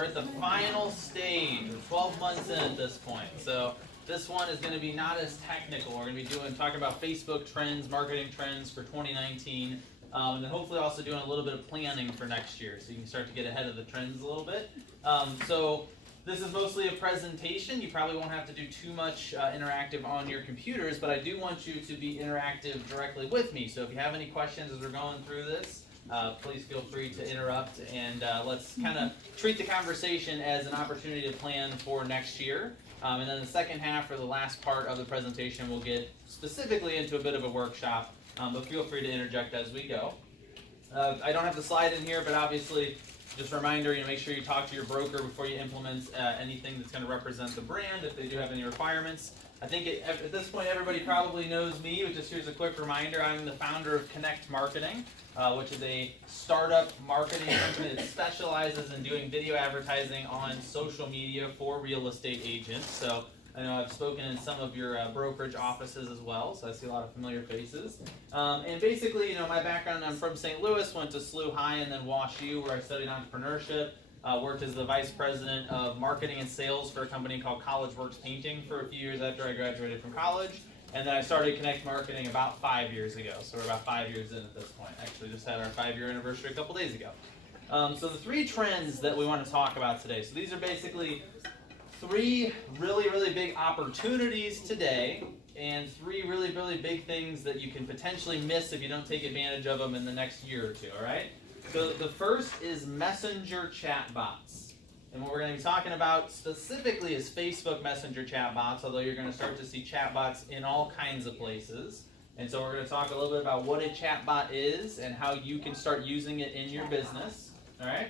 we're at the final stage. We're 12 months in at this point. So this one is going to be not as technical. We're going to be talking about Facebook trends, marketing trends for 2019, and then hopefully also doing a little bit of planning for next year, so you can start to get ahead of the trends a little bit. So this is mostly a presentation. You probably won't have to do too much interactive on your computers, but I do want you to be interactive directly with me. So if you have any questions as we're going through this, please feel free to interrupt, and let's kind of treat the conversation as an opportunity to plan for next year. And then the second half, or the last part of the presentation, we'll get specifically into a bit of a workshop, but feel free to interject as we go. I don't have the slide in here, but obviously, just a reminder, make sure you talk to your broker before you implement anything that's going to represent the brand, if they do have any requirements. I think at this point everybody probably knows me, but just here's a quick reminder. I'm the founder of Connect Marketing, which is a startup marketing company that specializes in doing video advertising on social media for real estate agents. So I know I've spoken in some of your brokerage offices as well, so I see a lot of familiar faces. And basically, my background, I'm from St. Louis, went to SLU High and then Wash U, where I studied entrepreneurship. Worked as the vice president of marketing and sales for a company called College Works Painting for a few years after I graduated from college. And then I started Connect Marketing about 5 years ago. So we're about 5 years in at this point. Actually just had our 5-year anniversary a couple days ago. So the 3 trends that we want to talk about today. So these are basically 3 really, really big opportunities today, and 3 really, really big things that you can potentially miss if you don't take advantage of them in the next year or two, all right? So the first is messenger chatbots. And what we're going to be talking about specifically is Facebook Messenger chatbots, although you're going to start to see chatbots in all kinds of places. And so we're going to talk a little bit about what a chatbot is and how you can start using it in your business, all right?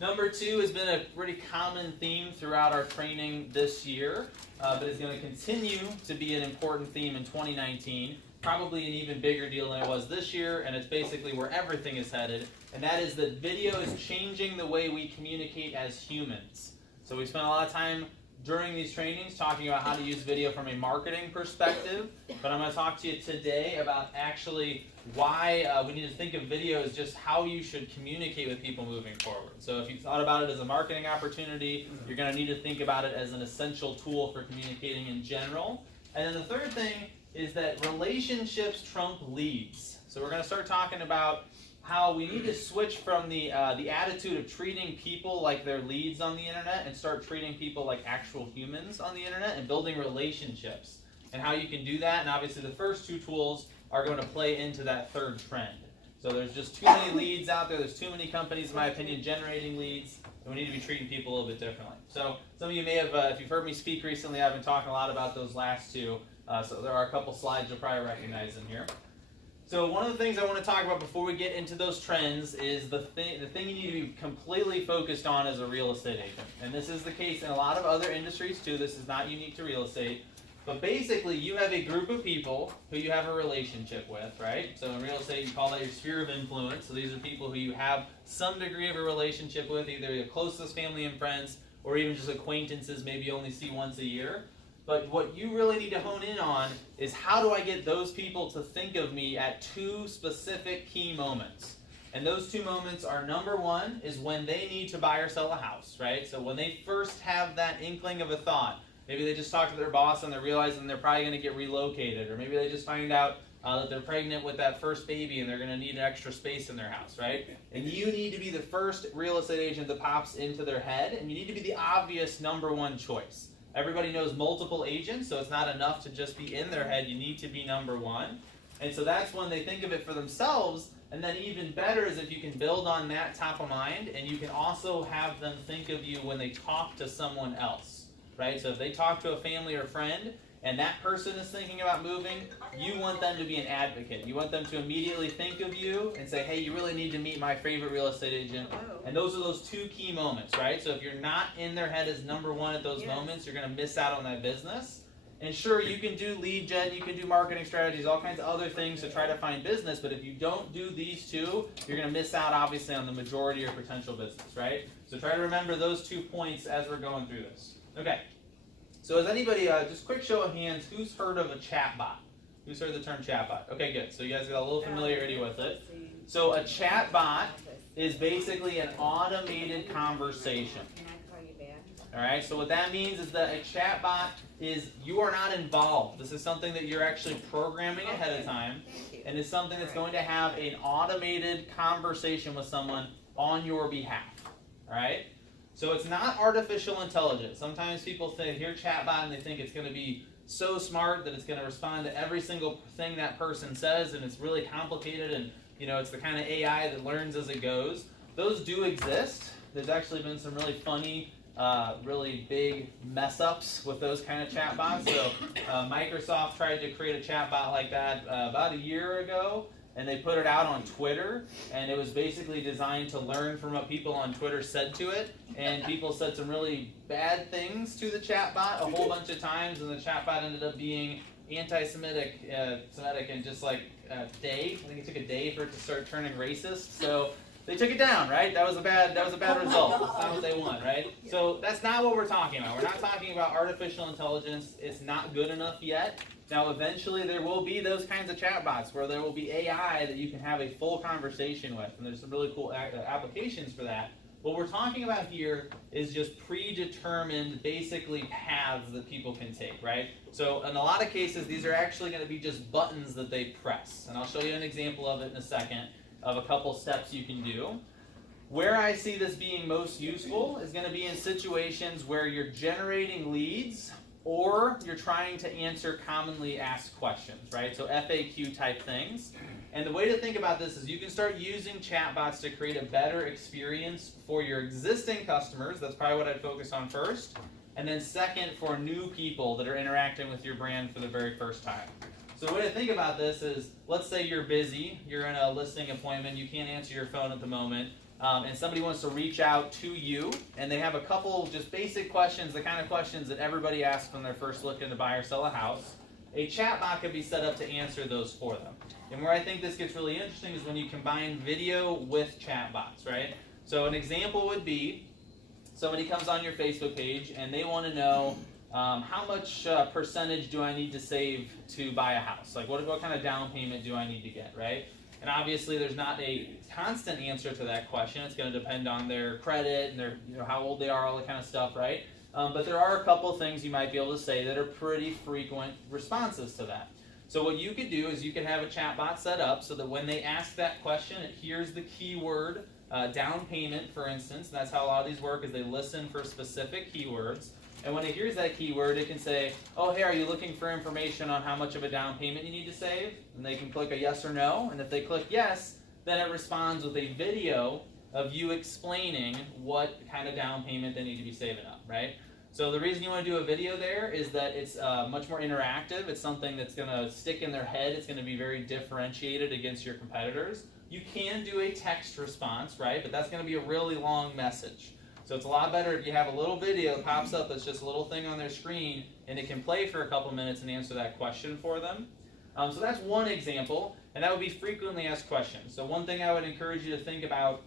Number 2 has been a pretty common theme throughout our training this year, but is going to continue to be an important theme in 2019. Probably an even bigger deal than it was this year, and it's basically where everything is headed, and that is that video is changing the way we communicate as humans. So we spent a lot of time during these trainings talking about how to use video from a marketing perspective, but I'm going to talk to you today about actually why we need to think of video as just how you should communicate with people moving forward. So if you thought about it as a marketing opportunity, you're going to need to think about it as an essential tool for communicating in general. And then the third thing is that relationships trump leads. So we're going to start talking about how we need to switch from the attitude of treating people like they're leads on the internet and start treating people like actual humans on the internet and building relationships, and how you can do that. And obviously the first 2 tools are going to play into that third trend. So there's just too many leads out there. There's too many companies, in my opinion, generating leads, and we need to be treating people a little bit differently. So some of you may have, if you've heard me speak recently, I've been talking a lot about those last 2. So there are a couple slides you'll probably recognize in here. So one of the things I want to talk about before we get into those trends is the thing you need to be completely focused on as a real estate agent. And this is the case in a lot of other industries too. This is not unique to real estate. But basically, you have a group of people who you have a relationship with, right? So in real estate, you call that your sphere of influence. So these are people who you have some degree of a relationship with, either your closest family and friends, or even just acquaintances maybe you only see once a year. But what you really need to hone in on is how do I get those people to think of me at 2 specific key moments. And those 2 moments are, number 1 is when they need to buy or sell a house, right? So when they first have that inkling of a thought, maybe they just talk to their boss and they're realizing they're probably going to get relocated, or maybe they just find out that they're pregnant with that first baby and they're going to need an extra space in their house, right? And you need to be the first real estate agent that pops into their head, and you need to be the obvious number 1 choice. Everybody knows multiple agents, so it's not enough to just be in their head. You need to be number 1. And so that's when they think of it for themselves. And then even better is if you can build on that top of mind, and you can also have them think of you when they talk to someone else, right? So if they talk to a family or friend, and that person is thinking about moving, you want them to be an advocate. You want them to immediately think of you and say, hey, you really need to meet my favorite real estate agent. And those are those 2 key moments, right? So if you're not in their head as number 1 at those moments, you're going to miss out on that business. And sure, you can do lead gen, you can do marketing strategies, all kinds of other things to try to find business, but if you don't do these 2, you're going to miss out, obviously, on the majority of potential business, right? So try to remember those 2 points as we're going through this. Okay. So has anybody, just quick show of hands, who's heard of a chatbot? Who's heard the term chatbot? Okay, good. So you guys got a little familiarity with it. So a chatbot is basically an automated conversation. Can I call you back? All right, so what that means is that a chatbot is you are not involved. This is something that you're actually programming ahead of time, and it's something that's going to have an automated conversation with someone on your behalf. All right, so it's not artificial intelligence. Sometimes people hear chatbot and they think it's going to be so smart that it's going to respond to every single thing that person says, and it's really complicated, and it's the kind of AI that learns as it goes. Those do exist. There's actually been some really funny, really big mess ups with those kind of chatbots. So Microsoft tried to create a chatbot like that about a year ago, and they put it out on Twitter, and it was basically designed to learn from what people on Twitter said to it, and people said some really bad things to the chatbot a whole bunch of times, and the chatbot ended up being anti-Semitic, and just like a day. I think it took a day for it to start turning racist. So they took it down, right? That was a bad result. That's not what they want, right? So that's not what we're talking about. We're not talking about artificial intelligence. It's not good enough yet. Now, eventually, there will be those kinds of chatbots where there will be AI that you can have a full conversation with, and there's some really cool applications for that. What we're talking about here is just predetermined, basically, paths that people can take, right? So in a lot of cases, these are actually going to be just buttons that they press, and I'll show you an example of it in a second, of a couple steps you can do. Where I see this being most useful is going to be in situations where you're generating leads or you're trying to answer commonly asked questions, right? So FAQ type things. And the way to think about this is you can start using chatbots to create a better experience for your existing customers. That's probably what I'd focus on first. And then second, for new people that are interacting with your brand for the very first time. So the way to think about this is, let's say you're busy, you're in a listing appointment, you can't answer your phone at the moment, and somebody wants to reach out to you, and they have a couple just basic questions, the kind of questions that everybody asks when they're first looking to buy or sell a house. A chatbot can be set up to answer those for them. And where I think this gets really interesting is when you combine video with chatbots, right? So an example would be, somebody comes on your Facebook page and they want to know how much percentage do I need to save to buy a house? Like what kind of down payment do I need to get, right? And obviously there's not a constant answer to that question. It's going to depend on their credit and their, how old they are, all that kind of stuff, right? But there are a couple things you might be able to say that are pretty frequent responses to that. So what you could do is you could have a chatbot set up so that when they ask that question, it hears the keyword down payment, for instance. And that's how a lot of these work, is they listen for specific keywords. And when it hears that keyword, it can say, oh, hey, are you looking for information on how much of a down payment you need to save? And they can click a yes or no. And if they click yes, then it responds with a video of you explaining what kind of down payment they need to be saving up, right? So the reason you want to do a video there is that it's much more interactive. It's something that's going to stick in their head. It's going to be very differentiated against your competitors. You can do a text response, right? But that's going to be a really long message. So it's a lot better if you have a little video that pops up that's just a little thing on their screen, and it can play for a couple minutes and answer that question for them. So that's one example, and that would be frequently asked questions. So one thing I would encourage you to think about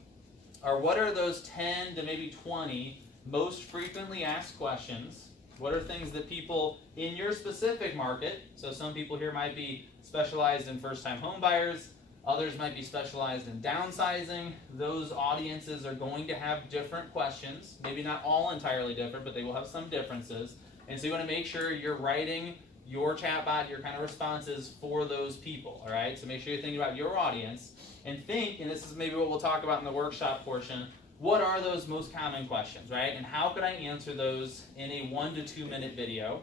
are, what are those 10 to maybe 20 most frequently asked questions? What are things that people in your specific market, so some people here might be specialized in first-time home buyers, others might be specialized in downsizing. Those audiences are going to have different questions, maybe not all entirely different, but they will have some differences. And so you want to make sure you're writing your chatbot, your kind of responses for those people, all right? So make sure you're thinking about your audience and think, and this is maybe what we'll talk about in the workshop portion, what are those most common questions, right? And how could I answer those in a 1 to 2 minute video?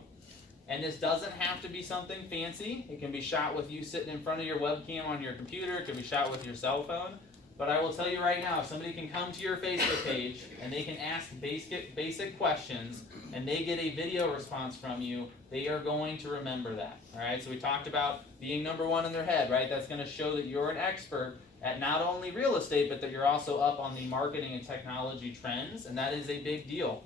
And this doesn't have to be something fancy. It can be shot with you sitting in front of your webcam on your computer. It can be shot with your cell phone. But I will tell you right now, if somebody can come to your Facebook page and they can ask basic questions and they get a video response from you, they are going to remember that. All right, so we talked about being number one in their head, right? That's going to show that you're an expert at not only real estate, but that you're also up on the marketing and technology trends, and that is a big deal.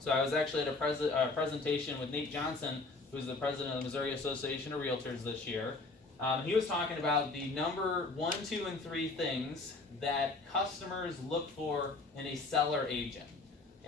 So I was actually at a presentation with Nate Johnson, who's the president of the Missouri Association of Realtors this year. He was talking about the number 1, 2, and 3 things that customers look for in a seller agent.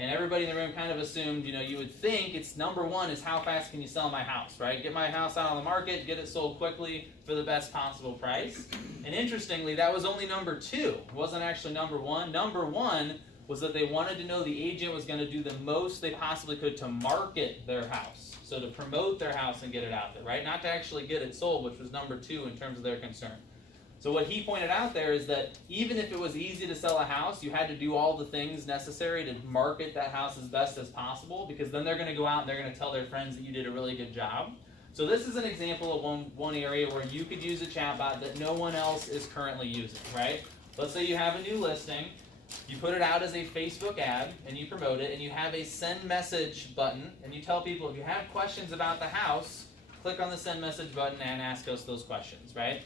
And everybody in the room kind of assumed, you would think it's number one is how fast can you sell my house, right? Get my house out on the market, get it sold quickly for the best possible price. And interestingly, that was only number two. It wasn't actually number one. Number one was that they wanted to know the agent was going to do the most they possibly could to market their house. So to promote their house and get it out there, right? Not to actually get it sold, which was number two in terms of their concern. So what he pointed out there is that even if it was easy to sell a house, you had to do all the things necessary to market that house as best as possible, because then they're going to go out and they're going to tell their friends that you did a really good job. So this is an example of one area where you could use a chatbot that no one else is currently using, right? Let's say you have a new listing, you put it out as a Facebook ad, and you promote it, and you have a send message button, and you tell people if you have questions about the house, click on the send message button and ask us those questions, right?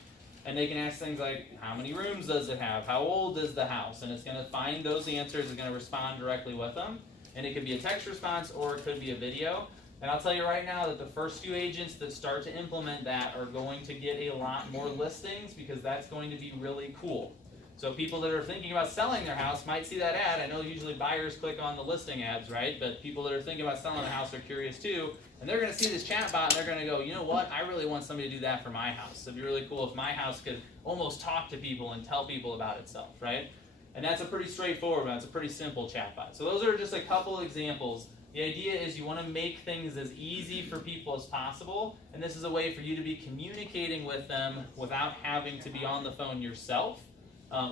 And they can ask things like, how many rooms does it have? How old is the house? And it's going to find those answers, it's going to respond directly with them. And it could be a text response or it could be a video. And I'll tell you right now that the first few agents that start to implement that are going to get a lot more listings, because that's going to be really cool. So people that are thinking about selling their house might see that ad. I know usually buyers click on the listing ads, right? But people that are thinking about selling a house are curious too. And they're going to see this chatbot and they're going to go, you know what? I really want somebody to do that for my house. It'd be really cool if my house could almost talk to people and tell people about itself, right? And that's a pretty straightforward one. It's a pretty simple chatbot. So those are just a couple examples. The idea is you want to make things as easy for people as possible. And this is a way for you to be communicating with them without having to be on the phone yourself.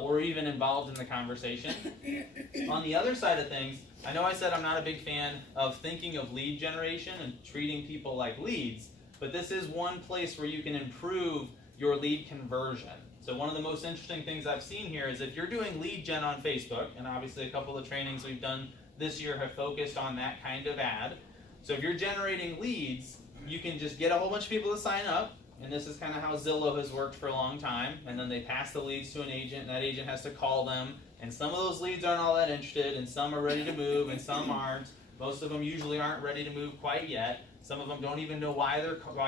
Or even involved in the conversation. On the other side of things, I know I said I'm not a big fan of thinking of lead generation and treating people like leads, but this is one place where you can improve your lead conversion. So one of the most interesting things I've seen here is if you're doing lead gen on Facebook, and obviously a couple of the trainings we've done this year have focused on that kind of ad. So if you're generating leads, you can just get a whole bunch of people to sign up. And this is kind of how Zillow has worked for a long time. And then they pass the leads to an agent, and that agent has to call them. And some of those leads aren't all that interested, and some are ready to move, and some aren't. Most of them usually aren't ready to move quite yet. Some of them don't even know why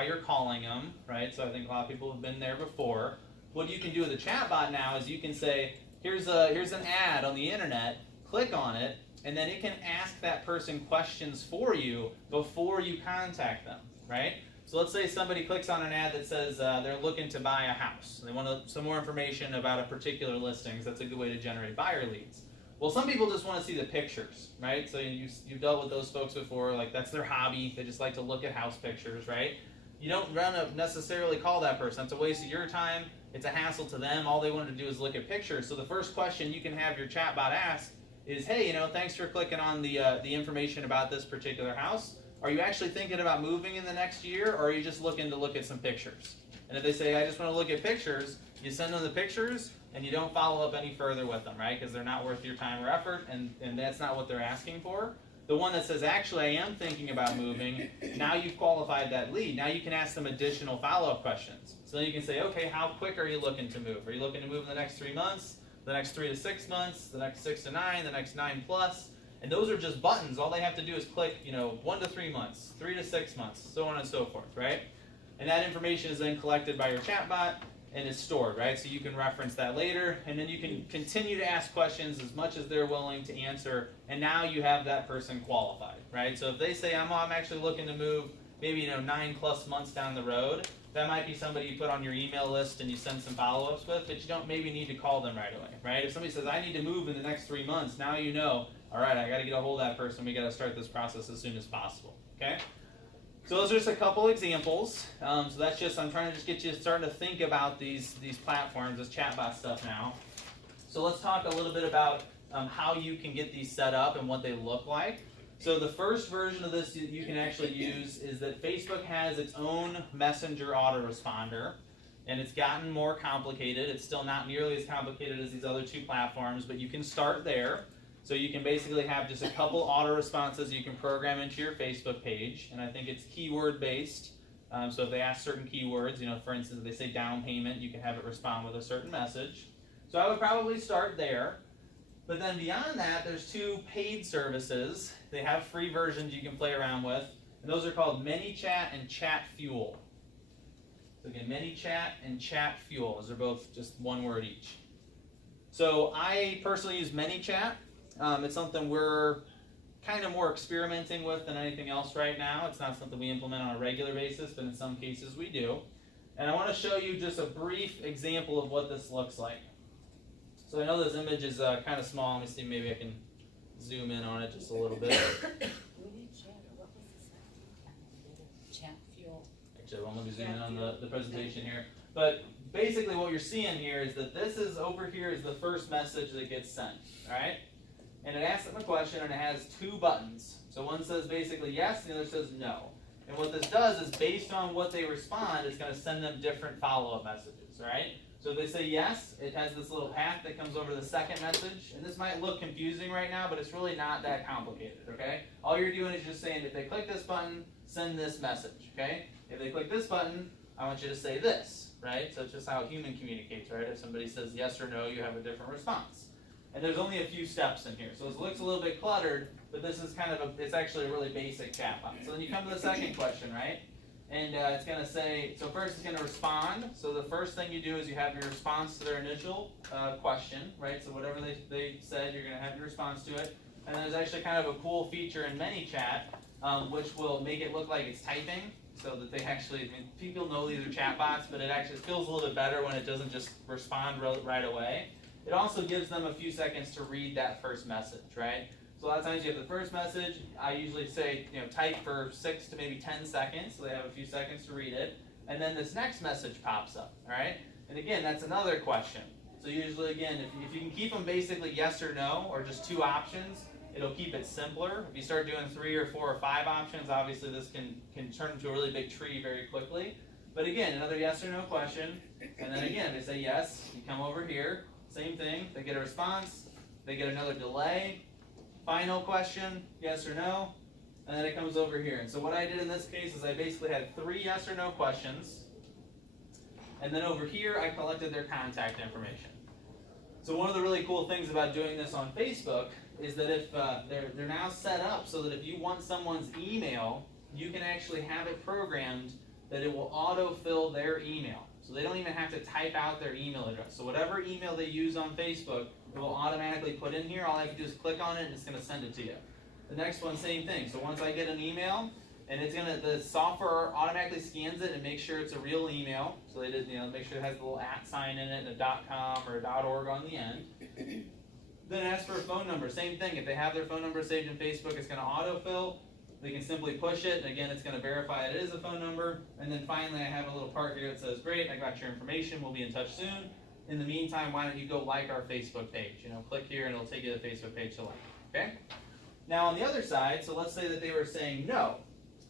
you're calling them, right? So I think a lot of people have been there before. What you can do with a chatbot now is you can say, here's an ad on the internet, click on it, and then it can ask that person questions for you before you contact them, right? So let's say somebody clicks on an ad that says they're looking to buy a house. They want some more information about a particular listing. That's a good way to generate buyer leads. Well, some people just want to see the pictures, right? So you've dealt with those folks before. Like, that's their hobby. They just like to look at house pictures, right? You don't necessarily call that person. That's a waste of your time. It's a hassle to them. All they want to do is look at pictures. So the first question you can have your chatbot ask is, hey, thanks for clicking on the information about this particular house. Are you actually thinking about moving in the next year, or are you just looking to look at some pictures? And if they say, I just want to look at pictures, you send them the pictures, and you don't follow up any further with them, right? Because they're not worth your time or effort, and that's not what they're asking for. The one that says, actually, I am thinking about moving, now you've qualified that lead. Now you can ask them additional follow-up questions. So then you can say, okay, how quick are you looking to move? Are you looking to move in the next 3 months, the next 3 to 6 months, the next 6 to 9, the next 9 plus? And those are just buttons. All they have to do is click, 1 to 3 months, 3 to 6 months, so on and so forth, right? And that information is then collected by your chatbot and is stored, right? So you can reference that later, and then you can continue to ask questions as much as they're willing to answer, and now you have that person qualified, right? So if they say, I'm actually looking to move maybe 9 plus months down the road, that might be somebody you put on your email list and you send some follow-ups with, but you don't maybe need to call them right away, right? If somebody says, I need to move in the next 3 months, now you know, all right, I got to get a hold of that person. We got to start this process as soon as possible. Okay. So those are just a couple examples. So that's just I'm trying to just get you starting to think about these platforms, this chatbot stuff now. So let's talk a little bit about how you can get these set up and what they look like. So the first version of this you can actually use is that Facebook has its own messenger autoresponder, and it's gotten more complicated. It's still not nearly as complicated as these other two platforms, but you can start there. So you can basically have just a couple auto responses you can program into your Facebook page, and I think it's keyword based. So if they ask certain keywords, for instance, if they say down payment, you can have it respond with a certain message. So I would probably start there. But then beyond that, there's 2 paid services. They have free versions you can play around with, and those are called ManyChat and Chat Fuel. So again, ManyChat and Chat Fuel. Those are both just one word each. So I personally use ManyChat. It's something we're kind of more experimenting with than anything else right now. It's not something we implement on a regular basis, but in some cases we do. And I want to show you just a brief example of what this looks like. So I know this image is kind of small. Let me see, maybe I can zoom in on it just a little bit. Chat fuel. Actually, well, let me zoom in on the presentation here. But basically what you're seeing here is that this is over here is the first message that gets sent, all right? And it asks them a question and it has two buttons. So one says basically yes, and the other says no. And what this does is based on what they respond, it's going to send them different follow-up messages, all right? So if they say yes, it has this little path that comes over the second message. And this might look confusing right now, but it's really not that complicated, okay? All you're doing is just saying if they click this button, send this message, okay? If they click this button, I want you to say this, right? So it's just how a human communicates, right? If somebody says yes or no, you have a different response. And there's only a few steps in here. So it looks a little bit cluttered, but this is kind of it's actually a really basic chatbot. So then you come to the second question, right? And it's going to say, so first it's going to respond. So the first thing you do is you have your response to their initial question, right? So whatever they said, you're going to have your response to it. And there's actually kind of a cool feature in ManyChat, which will make it look like it's typing, so that they actually, I mean, people know these are chatbots, but it actually feels a little bit better when it doesn't just respond right away. It also gives them a few seconds to read that first message, right? So a lot of times you have the first message. I usually say, type for 6 to maybe 10 seconds, so they have a few seconds to read it. And then this next message pops up, all right? And again, that's another question. So usually, again, if you can keep them basically yes or no, or just 2 options, it'll keep it simpler. If you start doing 3 or 4 or 5 options, obviously this can turn into a really big tree very quickly. But again, another yes or no question. And then again, they say yes, you come over here. Same thing, they get a response, they get another delay, final question, yes or no, and then it comes over here. And so what I did in this case is I basically had 3 yes or no questions, and then over here I collected their contact information. So one of the really cool things about doing this on Facebook is that if they're now set up so that if you want someone's email, you can actually have it programmed that it will autofill their email. So they don't even have to type out their email address. So whatever email they use on Facebook, it will automatically put in here. All I have to do is click on it and it's going to send it to you. The next one, same thing. So once I get an email, and the software automatically scans it and makes sure it's a real email. So they just, make sure it has a little @ sign in it and a .com or a .org on the end. Then ask for a phone number. Same thing. If they have their phone number saved in Facebook, it's going to autofill. They can simply push it, and again, it's going to verify it is a phone number. And then finally, I have a little part here that says, great, I got your information, we'll be in touch soon. In the meantime, why don't you go like our Facebook page? Click here and it'll take you to the Facebook page to like, okay? Now on the other side, so let's say that they were saying no.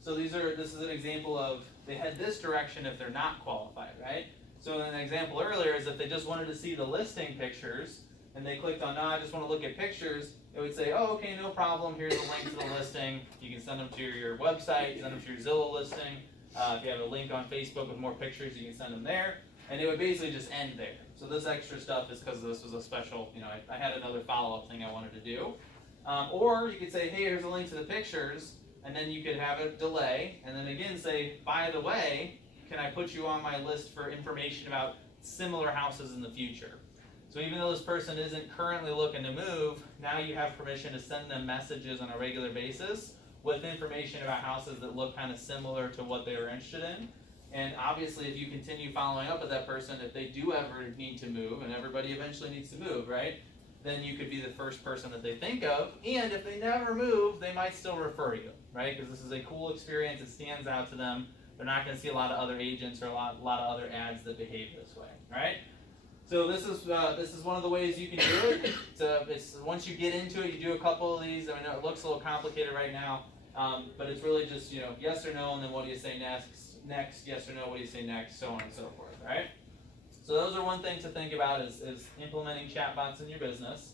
So this is an example of, they head this direction if they're not qualified, right? So an example earlier is if they just wanted to see the listing pictures, and they clicked on, no, I just want to look at pictures, it would say, oh, okay, no problem, here's a link to the listing. You can send them to your website, send them to your Zillow listing. If you have a link on Facebook with more pictures, you can send them there. And it would basically just end there. So this extra stuff is because this was a special, I had another follow-up thing I wanted to do. Or you could say, hey, here's a link to the pictures, and then you could have a delay, and then again say, by the way, can I put you on my list for information about similar houses in the future? So even though this person isn't currently looking to move, now you have permission to send them messages on a regular basis with information about houses that look kind of similar to what they were interested in. And obviously, if you continue following up with that person, if they do ever need to move, and everybody eventually needs to move, right? Then you could be the first person that they think of. And if they never move, they might still refer you, right? Because this is a cool experience. It stands out to them. They're not going to see a lot of other agents or a lot of other ads that behave this way, right? So this is one of the ways you can do it. It's once you get into it, you do a couple of these. I mean, it looks a little complicated right now, but it's really just yes or no, and then what do you say next? Next, yes or no, what do you say next? So on and so forth. All right. So those are one thing to think about is implementing chatbots in your business.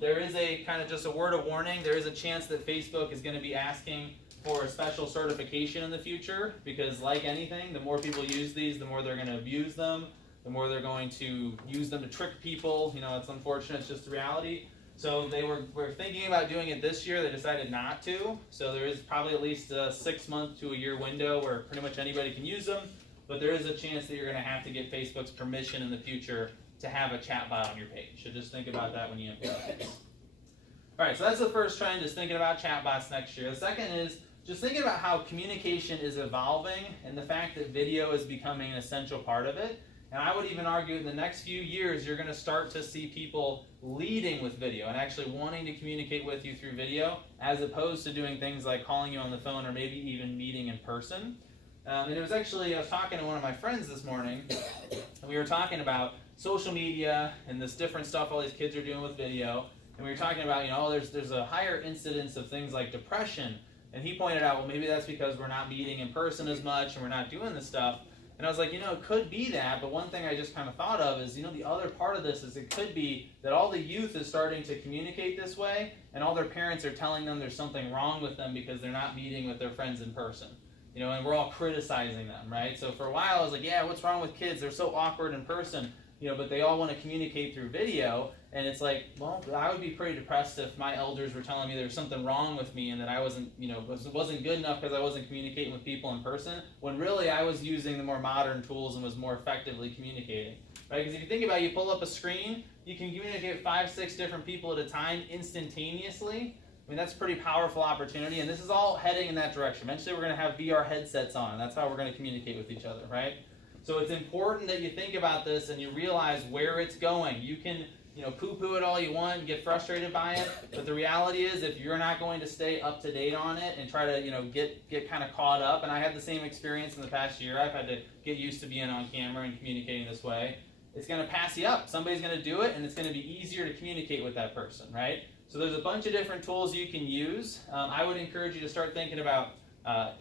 There is a kind of just a word of warning. There is a chance that Facebook is going to be asking for a special certification in the future because, like anything, the more people use these, the more they're going to abuse them. The more they're going to use them to trick people. It's unfortunate, it's just the reality. So they were thinking about doing it this year, they decided not to. So there is probably at least a 6-month to a year window where pretty much anybody can use them, but there is a chance that you're gonna have to get Facebook's permission in the future to have a chatbot on your page. So just think about that when you implement it. All right, so that's the first trend, is thinking about chatbots next year. The second is just thinking about how communication is evolving and the fact that video is becoming an essential part of it. And I would even argue in the next few years, you're going to start to see people leading with video and actually wanting to communicate with you through video, as opposed to doing things like calling you on the phone or maybe even meeting in person. And it was actually, I was talking to one of my friends this morning, and we were talking about social media and this different stuff all these kids are doing with video. And we were talking about, there's a higher incidence of things like depression. And he pointed out, well, maybe that's because we're not meeting in person as much and we're not doing this stuff. And I was like, it could be that, but one thing I just kind of thought of is, the other part of this is it could be that all the youth is starting to communicate this way, and all their parents are telling them there's something wrong with them because they're not meeting with their friends in person. And we're all criticizing them, right? So for a while I was like, yeah, what's wrong with kids? They're so awkward in person, but they all want to communicate through video. And it's like, well, I would be pretty depressed if my elders were telling me there's something wrong with me and that I wasn't, wasn't good enough because I wasn't communicating with people in person, when really I was using the more modern tools and was more effectively communicating, right? Because if you think about it, you pull up a screen, you can communicate with 5, 6 different people at a time instantaneously. I mean, that's a pretty powerful opportunity, and this is all heading in that direction. Eventually we're going to have VR headsets on, and that's how we're going to communicate with each other, right? So it's important that you think about this and you realize where it's going. You can poo-poo it all you want and get frustrated by it, but the reality is if you're not going to stay up to date on it and try to, get kind of caught up, and I had the same experience in the past year, I've had to get used to being on camera and communicating this way, it's going to pass you up. Somebody's going to do it, and it's going to be easier to communicate with that person, right? So there's a bunch of different tools you can use. I would encourage you to start thinking about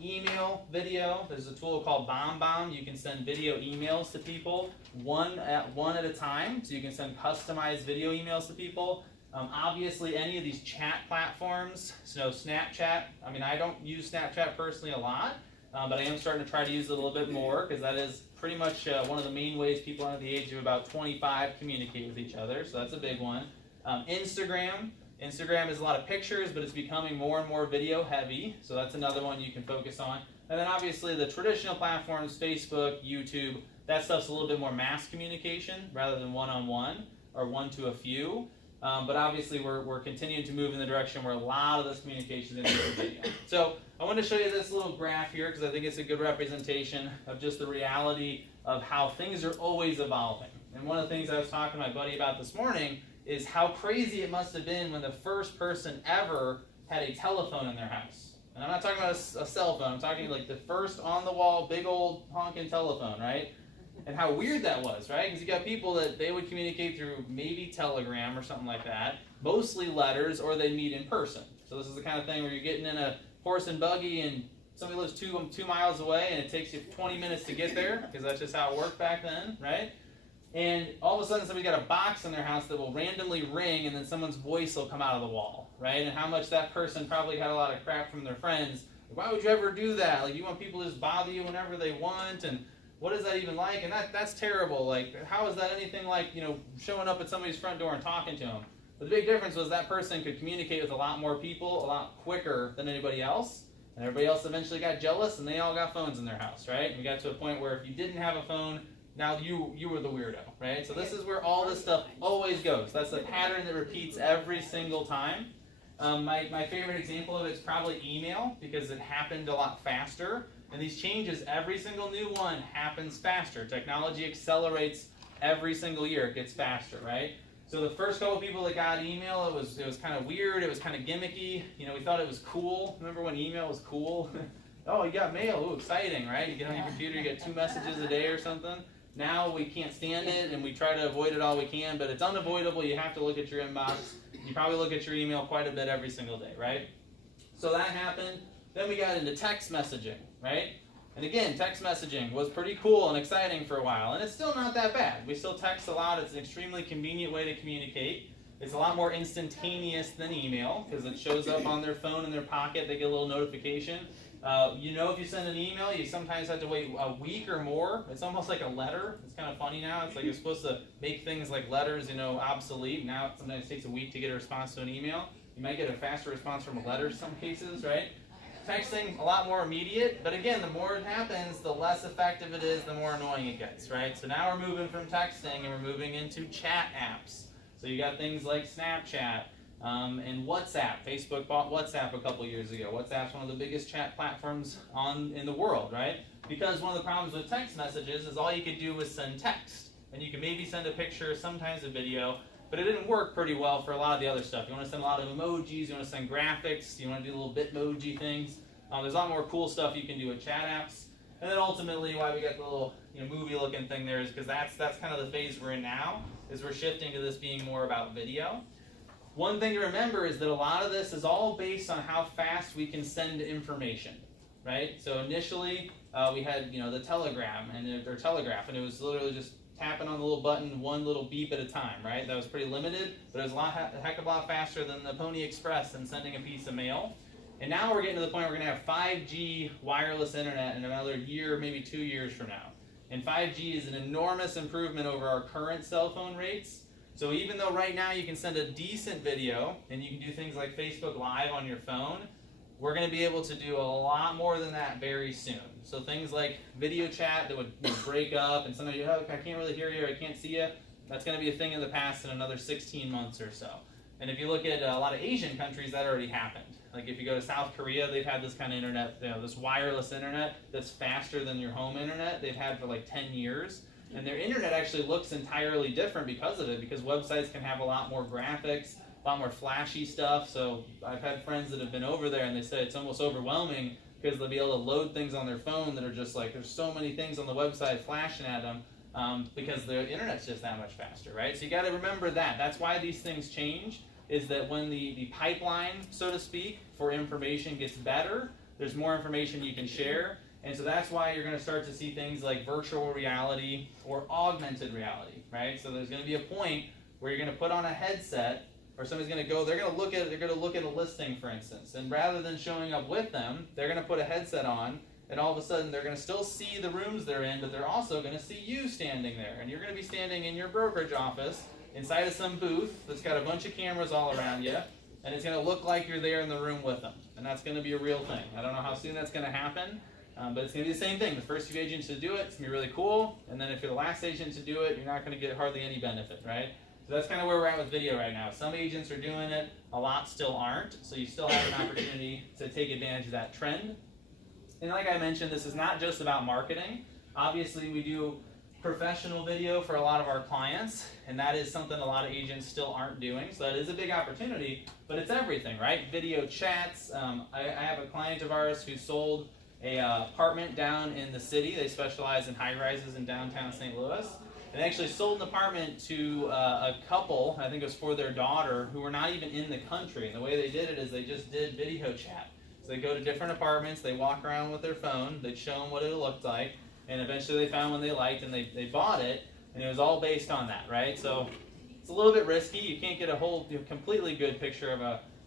email video. There's a tool called BombBomb. You can send video emails to people one at a time, so you can send customized video emails to people. Obviously, any of these chat platforms, so Snapchat. I mean, I don't use Snapchat personally a lot, but I am starting to try to use it a little bit more because that is pretty much one of the main ways people under the age of about 25 communicate with each other, so that's a big one. Instagram. Instagram is a lot of pictures, but it's becoming more and more video heavy, so that's another one you can focus on. And then obviously the traditional platforms, Facebook, YouTube, that stuff's a little bit more mass communication rather than one-on-one or one to a few. But obviously we're continuing to move in the direction where a lot of this communication is going to be video. So I want to show you this little graph here because I think it's a good representation of just the reality of how things are always evolving. And one of the things I was talking to my buddy about this morning is how crazy it must have been when the first person ever had a telephone in their house. And I'm not talking about a cell phone, I'm talking like the first on-the-wall, big old honking telephone, right? And how weird that was, right? Because you got people that they would communicate through maybe Telegram or something like that, mostly letters, or they'd meet in person. So this is the kind of thing where you're getting in a horse and buggy and somebody lives 2 miles away and it takes you 20 minutes to get there, because that's just how it worked back then, right? And all of a sudden somebody's got a box in their house that will randomly ring and then someone's voice will come out of the wall, right? And how much that person probably had a lot of crap from their friends. Why would you ever do that? Like, you want people to just bother you whenever they want, and what is that even like? And that's terrible. Like, how is that anything like, showing up at somebody's front door and talking to them? But the big difference was that person could communicate with a lot more people a lot quicker than anybody else. And everybody else eventually got jealous and they all got phones in their house, right? And we got to a point where if you didn't have a phone, now you were the weirdo, right? So this is where all this stuff always goes. That's the pattern that repeats every single time. My favorite example of it is probably email, because it happened a lot faster. And these changes, every single new one happens faster. Technology accelerates every single year. It gets faster, right? So the first couple people that got email, it was kind of weird. It was kind of gimmicky. We thought it was cool. Remember when email was cool? Oh, you got mail. Ooh, exciting, right? You get on your computer, you get 2 messages a day or something. Now we can't stand it, and we try to avoid it all we can, but it's unavoidable. You have to look at your inbox. You probably look at your email quite a bit every single day, right? So that happened. Then we got into text messaging, right? And again, text messaging was pretty cool and exciting for a while, and it's still not that bad. We still text a lot. It's an extremely convenient way to communicate. It's a lot more instantaneous than email, because it shows up on their phone in their pocket. They get a little notification. If you send an email, you sometimes have to wait a week or more. It's almost like a letter. It's kind of funny now. It's like you're supposed to make things like letters, obsolete. Now it sometimes takes a week to get a response to an email. You might get a faster response from a letter in some cases, right? Texting, a lot more immediate, but again, the more it happens, the less effective it is, the more annoying it gets, right? So now we're moving from texting and we're moving into chat apps. So you got things like Snapchat. And WhatsApp. Facebook bought WhatsApp a couple years ago. WhatsApp's one of the biggest chat platforms in the world, right? Because one of the problems with text messages is all you could do was send text. And you can maybe send a picture, sometimes a video, but it didn't work pretty well for a lot of the other stuff. You want to send a lot of emojis, you want to send graphics, you want to do little Bitmoji things. There's a lot more cool stuff you can do with chat apps. And then ultimately why we got the little movie looking thing there is because that's kind of the phase we're in now, is we're shifting to this being more about video. One thing to remember is that a lot of this is all based on how fast we can send information, right? So initially we had the telegram or telegraph, and it was literally just tapping on the little button, one little beep at a time, right? That was pretty limited, but it was a heck of a lot faster than the Pony Express and sending a piece of mail. And now we're getting to the point where we're going to have 5G wireless internet in another year, maybe 2 years from now. And 5G is an enormous improvement over our current cell phone rates. So even though right now you can send a decent video and you can do things like Facebook Live on your phone, we're going to be able to do a lot more than that very soon. So things like video chat that would break up and somebody, oh, I can't really hear you, or I can't see you, that's going to be a thing in the past in another 16 months or so. And if you look at a lot of Asian countries, that already happened. Like if you go to South Korea, they've had this kind of internet, this wireless internet that's faster than your home internet. They've had for like 10 years. And their internet actually looks entirely different because of it, because websites can have a lot more graphics, a lot more flashy stuff. So I've had friends that have been over there and they said it's almost overwhelming because they'll be able to load things on their phone that are just like, there's so many things on the website flashing at them because the internet's just that much faster, right? So you got to remember that. That's why these things change, is that when the pipeline, so to speak, for information gets better, there's more information you can share. And so that's why you're going to start to see things like virtual reality or augmented reality, right? So there's going to be a point where you're going to put on a headset, or somebody's going to go, they're going to look at a listing, for instance, and rather than showing up with them, they're going to put a headset on, and all of a sudden they're going to still see the rooms they're in, but they're also going to see you standing there, and you're going to be standing in your brokerage office inside of some booth that's got a bunch of cameras all around you, and it's going to look like you're there in the room with them, and that's going to be a real thing. I don't know how soon that's going to happen. But it's going to be the same thing. The first few agents to do it, it's going to be really cool. And then if you're the last agent to do it, you're not going to get hardly any benefit, right? So that's kind of where we're at with video right now. Some agents are doing it. A lot still aren't. So you still have an opportunity to take advantage of that trend. And like I mentioned, this is not just about marketing. Obviously, we do professional video for a lot of our clients. And that is something a lot of agents still aren't doing. So that is a big opportunity. But it's everything, right? Video chats. I have a client of ours who sold a apartment down in the city. They specialize in high-rises in downtown St. Louis. And they actually sold an apartment to a couple, I think it was for their daughter, who were not even in the country. And the way they did it is they just did video chat. So they go to different apartments, they walk around with their phone, they'd show them what it looked like, and eventually they found one they liked and they bought it, and it was all based on that, right? So it's a little bit risky. You can't get a whole completely good picture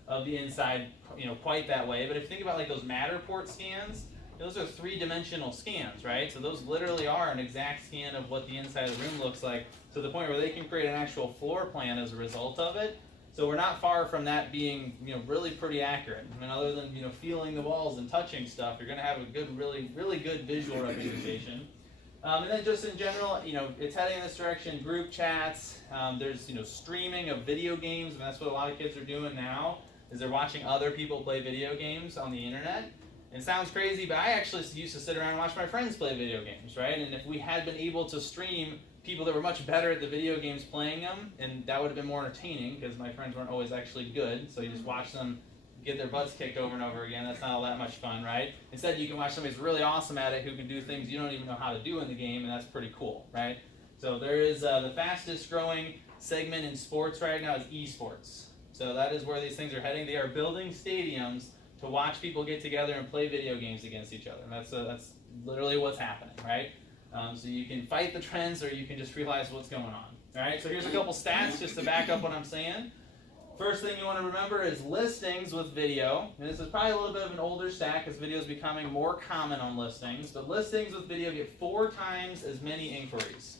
of the inside quite that way. But if you think about like those Matterport scans, those are three-dimensional scans, right? So those literally are an exact scan of what the inside of the room looks like, to the point where they can create an actual floor plan as a result of it. So we're not far from that being, really pretty accurate. I mean, other than, feeling the walls and touching stuff, you're going to have a good, really good visual representation. And then just in general, it's heading in this direction. Group chats, there's, streaming of video games, and that's what a lot of kids are doing now, is they're watching other people play video games on the internet. It sounds crazy, but I actually used to sit around and watch my friends play video games, right? And if we had been able to stream people that were much better at the video games playing them, and that would have been more entertaining, because my friends weren't always actually good, so you just watch them get their butts kicked over and over again. That's not all that much fun, right? Instead, you can watch somebody who's really awesome at it who can do things you don't even know how to do in the game, and that's pretty cool, right? So there is the fastest growing segment in sports right now is esports. So that is where these things are heading. They are building stadiums to watch people get together and play video games against each other. And that's literally what's happening, right? So you can fight the trends, or you can just realize what's going on. All right, so here's a couple stats just to back up what I'm saying. First thing you want to remember is listings with video. And this is probably a little bit of an older stat because video is becoming more common on listings. But listings with video get 4 times as many inquiries.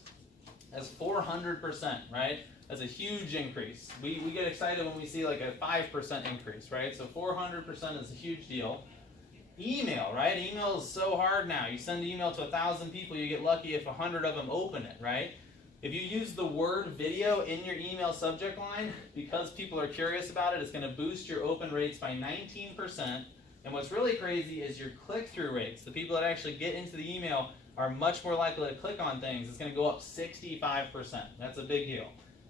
That's 400%, right? That's a huge increase. We get excited when we see like a 5% increase, right? So 400% is a huge deal. Email, right? Email is so hard now. You send an email to 1,000 people, you get lucky if 100 of them open it, right? If you use the word video in your email subject line, because people are curious about it, it's going to boost your open rates by 19%. And what's really crazy is your click-through rates. The people that actually get into the email are much more likely to click on things. It's going to go up 65%. That's a big deal.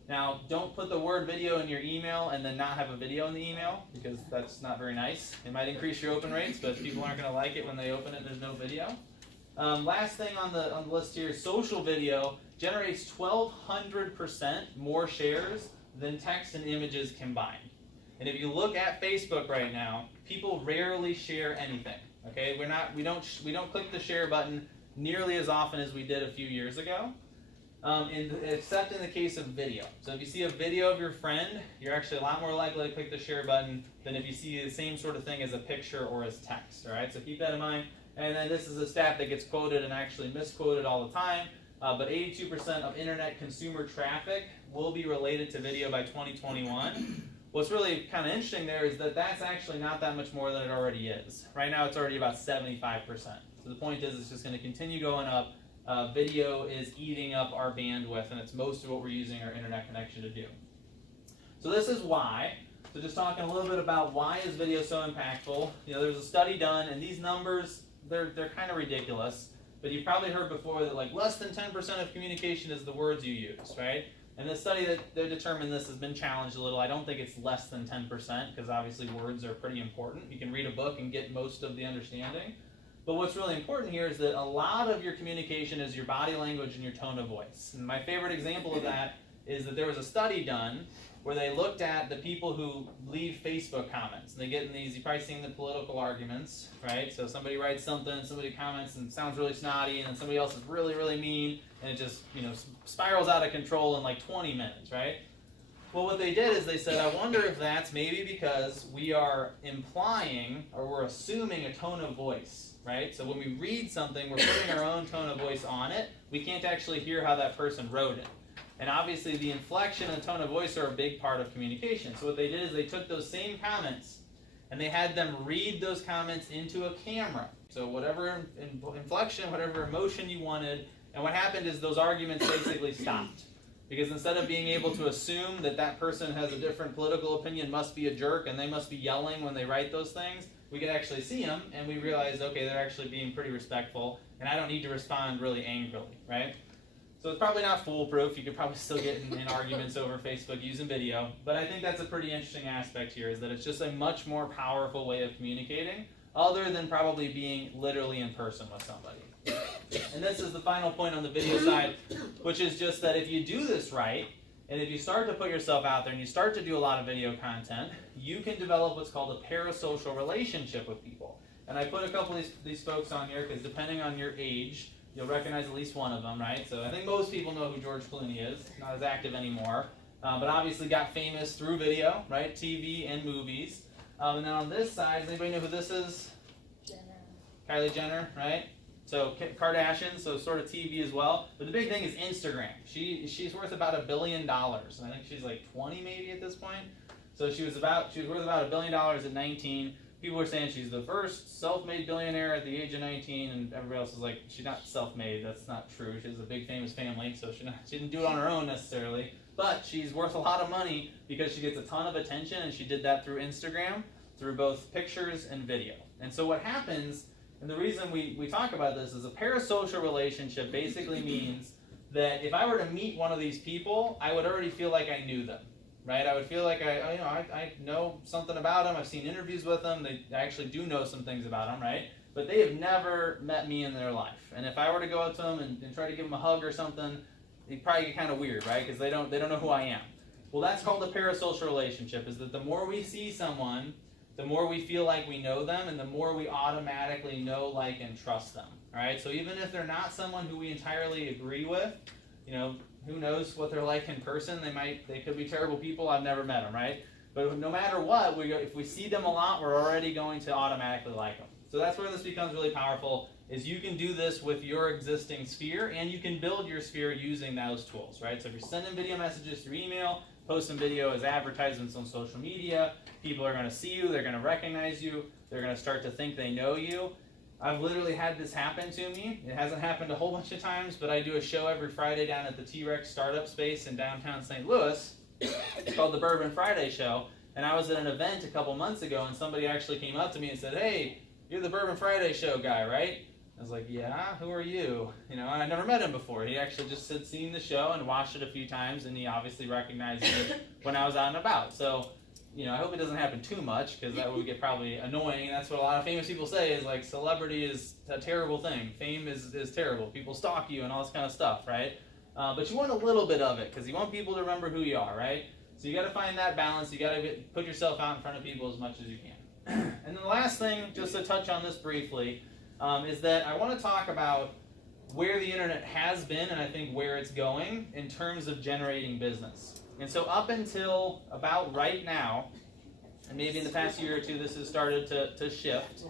Now, don't put the word video in your email and then not have a video in the email, because that's not very nice. It might increase your open rates, but people aren't going to like it when they open it and there's no video. Last thing on the list here, social video generates 1,200% more shares than text and images combined. And if you look at Facebook right now, people rarely share anything. Okay, we don't click the share button nearly as often as we did a few years ago, except in the case of video. So if you see a video of your friend, you're actually a lot more likely to click the share button than if you see the same sort of thing as a picture or as text. All right, so keep that in mind. And then this is a stat that gets quoted and actually misquoted all the time. But 82% of internet consumer traffic will be related to video by 2021. What's really kind of interesting there is that that's actually not that much more than it already is. Right now it's already about 75%. So the point is it's just going to continue going up. Video is eating up our bandwidth, and it's most of what we're using our internet connection to do. So this is why. So just talking a little bit about why is video so impactful. There's a study done, and these numbers, they're kind of ridiculous. But you've probably heard before that like less than 10% of communication is the words you use, right? And the study that they determined this has been challenged a little. I don't think it's less than 10%, because obviously words are pretty important. You can read a book and get most of the understanding. But what's really important here is that a lot of your communication is your body language and your tone of voice. And my favorite example of that is that there was a study done where they looked at the people who leave Facebook comments. And they get in these, you've probably seen the political arguments, right? So somebody writes something, somebody comments and sounds really snotty, and then somebody else is really, really mean, and it just, spirals out of control in like 20 minutes, right? Well, what they did is they said, I wonder if that's maybe because we are implying or we're assuming a tone of voice, right? So when we read something, we're putting our own tone of voice on it. We can't actually hear how that person wrote it. And obviously the inflection and tone of voice are a big part of communication. So what they did is they took those same comments and they had them read those comments into a camera. So whatever inflection, whatever emotion you wanted, and what happened is those arguments basically stopped. Because instead of being able to assume that that person has a different political opinion, must be a jerk, and they must be yelling when they write those things, we could actually see them, and we realized, okay, they're actually being pretty respectful, and I don't need to respond really angrily, right? So it's probably not foolproof. You could probably still get in arguments over Facebook using video, but I think that's a pretty interesting aspect here, is that it's just a much more powerful way of communicating, other than probably being literally in person with somebody. And this is the final point on the video side, which is just that if you do this right, and if you start to put yourself out there and you start to do a lot of video content, you can develop what's called a parasocial relationship with people. And I put a couple of these folks on here because depending on your age, you'll recognize at least one of them, right? So I think most people know who George Clooney is. Not as active anymore, but obviously got famous through video, right? TV and movies. And then on this side, does anybody know who this is? Jenner. Kylie Jenner, right? So Kardashian, so sort of TV as well. But the big thing is Instagram. She's worth about $1 billion, and I think she's like 20 maybe at this point. So she was worth about $1 billion at 19. People were saying she's the first self-made billionaire at the age of 19, and everybody else is like, she's not self-made. That's not true. She has a big famous family, so she didn't do it on her own necessarily. But she's worth a lot of money because she gets a ton of attention, and she did that through Instagram, through both pictures and video. And so what happens, and the reason we talk about this, is a parasocial relationship basically means that if I were to meet one of these people, I would already feel like I knew them. Right, I would feel like I know something about them. I've seen interviews with them. I actually do know some things about them, right? But they have never met me in their life. And if I were to go up to them and try to give them a hug or something, it'd probably get kind of weird, right? Because they don't know who I am. Well, that's called a parasocial relationship. Is that the more we see someone, the more we feel like we know them, and the more we automatically know, like, and trust them. All right. So even if they're not someone who we entirely agree with, who knows what they're like in person? They could be terrible people. I've never met them, right? But no matter what, if we see them a lot, we're already going to automatically like them. So that's where this becomes really powerful, is you can do this with your existing sphere, and you can build your sphere using those tools, right? So if you're sending video messages through email, posting video as advertisements on social media, people are going to see you, they're going to recognize you, they're going to start to think they know you. I've literally had this happen to me. It hasn't happened a whole bunch of times, but I do a show every Friday down at the T-Rex startup space in downtown St. Louis. It's called the Bourbon Friday Show. And I was at an event a couple months ago, and somebody actually came up to me and said, "Hey, you're the Bourbon Friday Show guy, right?" I was like, "Yeah, who are you?" You know, and I never met him before. He actually just had seen the show and watched it a few times, and he obviously recognized me when I was out and about. So, you know, I hope it doesn't happen too much, because that would get probably annoying. And that's what a lot of famous people say, is like, celebrity is a terrible thing. Fame is terrible. People stalk you and all this kind of stuff, right? But you want a little bit of it, because you want people to remember who you are, right? So you got to find that balance. You got to put yourself out in front of people as much as you can. And then the last thing, just to touch on this briefly, is that I want to talk about where the internet has been, and I think where it's going in terms of generating business. And so up until about right now, and maybe in the past year or two this has started to shift,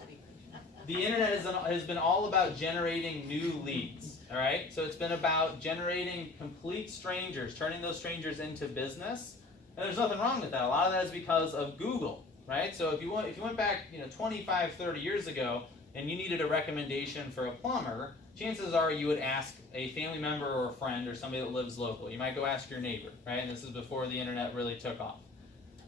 the internet has been all about generating new leads, all right? So it's been about generating complete strangers, turning those strangers into business, and there's nothing wrong with that. A lot of that is because of Google, right? So if you went back 25, 30 years ago, and you needed a recommendation for a plumber, chances are you would ask a family member or a friend or somebody that lives local. You might go ask your neighbor, right? And this is before the internet really took off.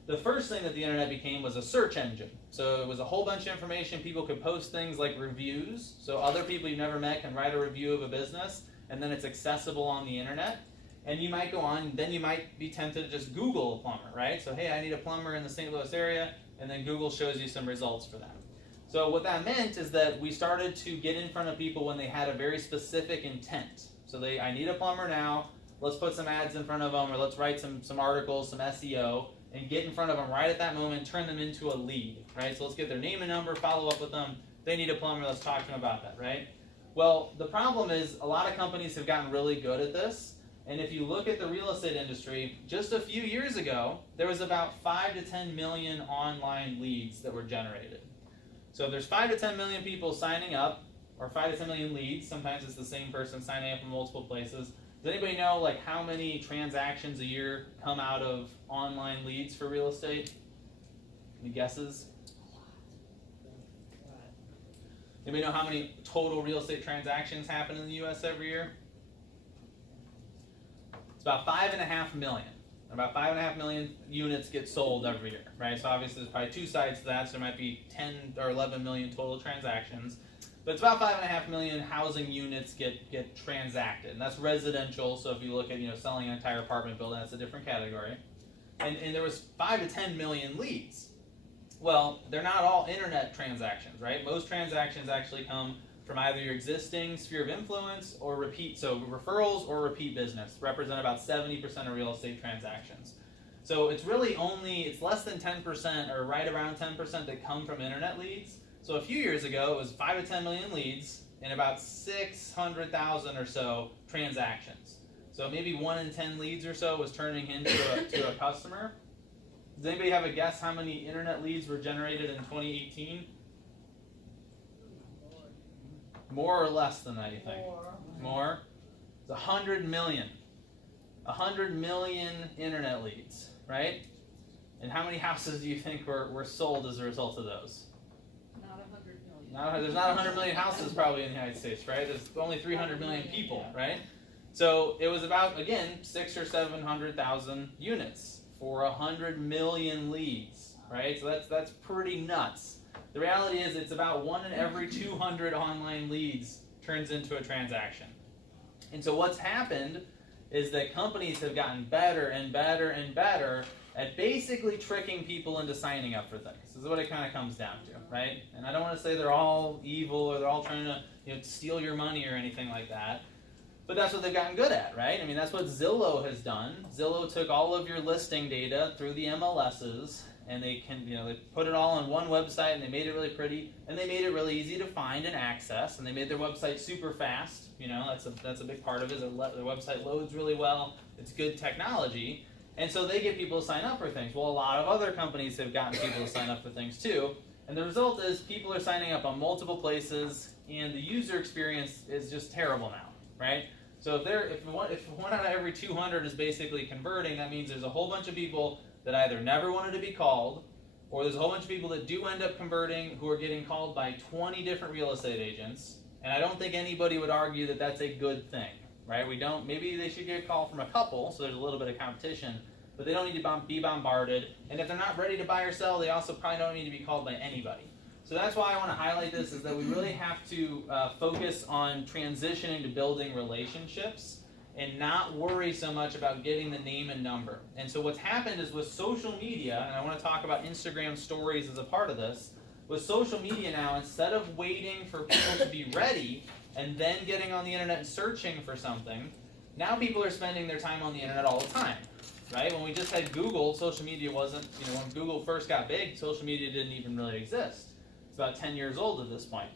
The first thing that the internet became was a search engine. So it was a whole bunch of information. People could post things like reviews. So other people you've never met can write a review of a business, and then it's accessible on the internet. And you might go on, then you might be tempted to just Google a plumber, right? So, hey, I need a plumber in the St. Louis area, and then Google shows you some results for that. So what that meant is that we started to get in front of people when they had a very specific intent. So I need a plumber now, let's put some ads in front of them, or let's write some articles, some SEO, and get in front of them right at that moment, turn them into a lead, right? So let's get their name and number, follow up with them. They need a plumber, let's talk to them about that, right? Well, the problem is a lot of companies have gotten really good at this. And if you look at the real estate industry, just a few years ago, there was about 5 to 10 million online leads that were generated. So if there's 5 to 10 million people signing up, or 5 to 10 million leads, sometimes it's the same person signing up in multiple places. Does anybody know like how many transactions a year come out of online leads for real estate? Any guesses? Anybody know how many total real estate transactions happen in the US every year? It's about 5.5 million. About 5.5 million units get sold every year, right? So obviously there's probably two sides to that, so there might be 10 or 11 million total transactions. But it's about 5.5 million housing units get transacted, and that's residential. So if you look at selling an entire apartment building, that's a different category. And there was 5 to 10 million leads. Well, they're not all internet transactions, right? Most transactions actually come from either your existing sphere of influence or repeat. So referrals or repeat business represent about 70% of real estate transactions. So it's really it's less than 10% or right around 10% that come from internet leads. So a few years ago, it was 5 to 10 million leads and about 600,000 or so transactions. So maybe 1 in 10 leads or so was turning into a customer. Does anybody have a guess how many internet leads were generated in 2018? More or less than that, you think? More? It's 100 million. 100 million internet leads, right? And how many houses do you think were sold as a result of those? Not 100 million. There's not 100 million houses probably in the United States, right? There's only 300 million people, right? So it was about, again, 600,000 or 700,000 units for 100 million leads, right? So that's pretty nuts. The reality is it's about 1 in every 200 online leads turns into a transaction. And so what's happened is that companies have gotten better and better and better at basically tricking people into signing up for things. This is what it kind of comes down to, right? And I don't want to say they're all evil or they're all trying to steal your money or anything like that. But that's what they've gotten good at, right? I mean, that's what Zillow has done. Zillow took all of your listing data through the MLSs, and they put it all on one website, and they made it really pretty, and they made it really easy to find and access, and they made their website super fast. That's a big part of it. Their website loads really well. It's good technology, and so they get people to sign up for things. Well, a lot of other companies have gotten people to sign up for things too, and the result is people are signing up on multiple places, and the user experience is just terrible now, right? So if one out of every 200 is basically converting, that means there's a whole bunch of people that either never wanted to be called, or there's a whole bunch of people that do end up converting who are getting called by 20 different real estate agents, and I don't think anybody would argue that that's a good thing, right? Maybe they should get a call from a couple, so there's a little bit of competition, but they don't need to be bombarded, and if they're not ready to buy or sell, they also probably don't need to be called by anybody. So that's why I want to highlight this, is that we really have to focus on transitioning to building relationships and not worry so much about getting the name and number. And so what's happened is with social media, and I want to talk about Instagram stories as a part of this, with social media now, instead of waiting for people to be ready and then getting on the internet and searching for something, now people are spending their time on the internet all the time, right? When we just had Google, social media wasn't, when Google first got big, social media didn't even really exist. It's about 10 years old at this point.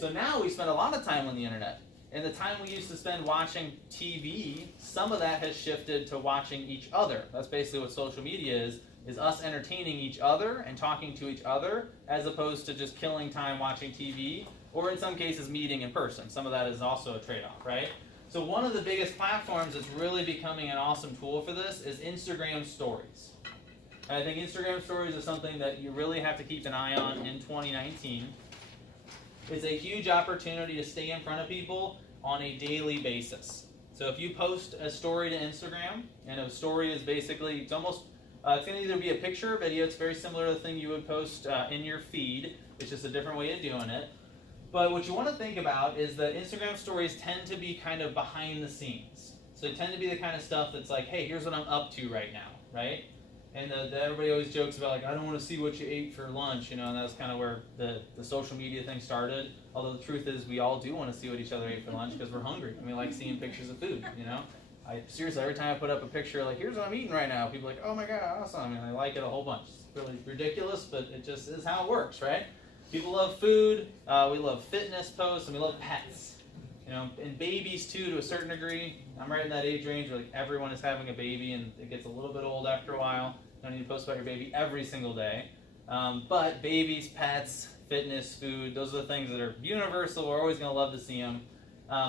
So now we spend a lot of time on the internet. And the time we used to spend watching TV, some of that has shifted to watching each other. That's basically what social media is us entertaining each other and talking to each other, as opposed to just killing time watching TV, or in some cases meeting in person. Some of that is also a trade-off, right? So one of the biggest platforms that's really becoming an awesome tool for this is Instagram Stories. And I think Instagram Stories is something that you really have to keep an eye on in 2019. It's a huge opportunity to stay in front of people on a daily basis. So if you post a story to Instagram, and a story is basically, it's going to either be a picture or video. It's very similar to the thing you would post in your feed. It's just a different way of doing it. But what you want to think about is that Instagram stories tend to be kind of behind the scenes. So they tend to be the kind of stuff that's like, hey, here's what I'm up to right now, right? And everybody always jokes about, like, I don't want to see what you ate for lunch, and that's kind of where the social media thing started. Although the truth is, we all do want to see what each other ate for lunch because we're hungry and we like seeing pictures of food, Seriously, every time I put up a picture, like, here's what I'm eating right now, people are like, oh my god, awesome, and I like it a whole bunch. It's really ridiculous, but it just is how it works, right? People love food, we love fitness posts, and we love pets. And babies too, to a certain degree. I'm right in that age range where, like, everyone is having a baby, and it gets a little bit old after a while. You don't need to post about your baby every single day. But babies, pets, fitness, food, those are the things that are universal. We're always going to love to see them.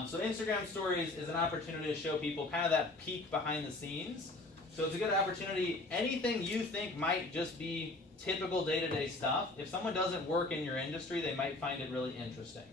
So Instagram Stories is an opportunity to show people kind of that peek behind the scenes. So it's a good opportunity. Anything you think might just be typical day-to-day stuff, if someone doesn't work in your industry, they might find it really interesting.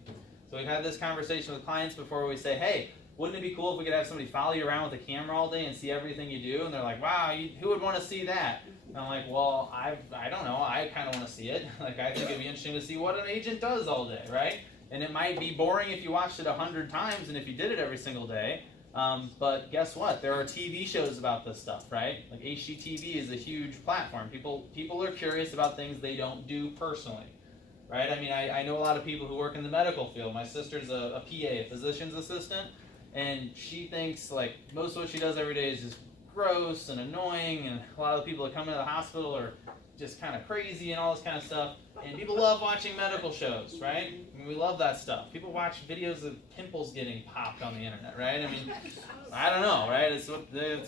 So we've had this conversation with clients before where we say, hey, wouldn't it be cool if we could have somebody follow you around with a camera all day and see everything you do? And they're like, wow, who would want to see that? And I'm like, well, I don't know. I kind of want to see it. Like, I think it'd be interesting to see what an agent does all day, right? And it might be boring if you watched it 100 times and if you did it every single day. But guess what? There are TV shows about this stuff, right? Like HGTV is a huge platform. People are curious about things they don't do personally, right? I mean, I know a lot of people who work in the medical field. My sister's a PA, a physician's assistant, and she thinks, like, most of what she does every day is just gross and annoying, and a lot of the people that come into the hospital are just kind of crazy and all this kind of stuff. And people love watching medical shows, right? I mean, we love that stuff. People watch videos of pimples getting popped on the internet, right? I mean, I don't know, right? It's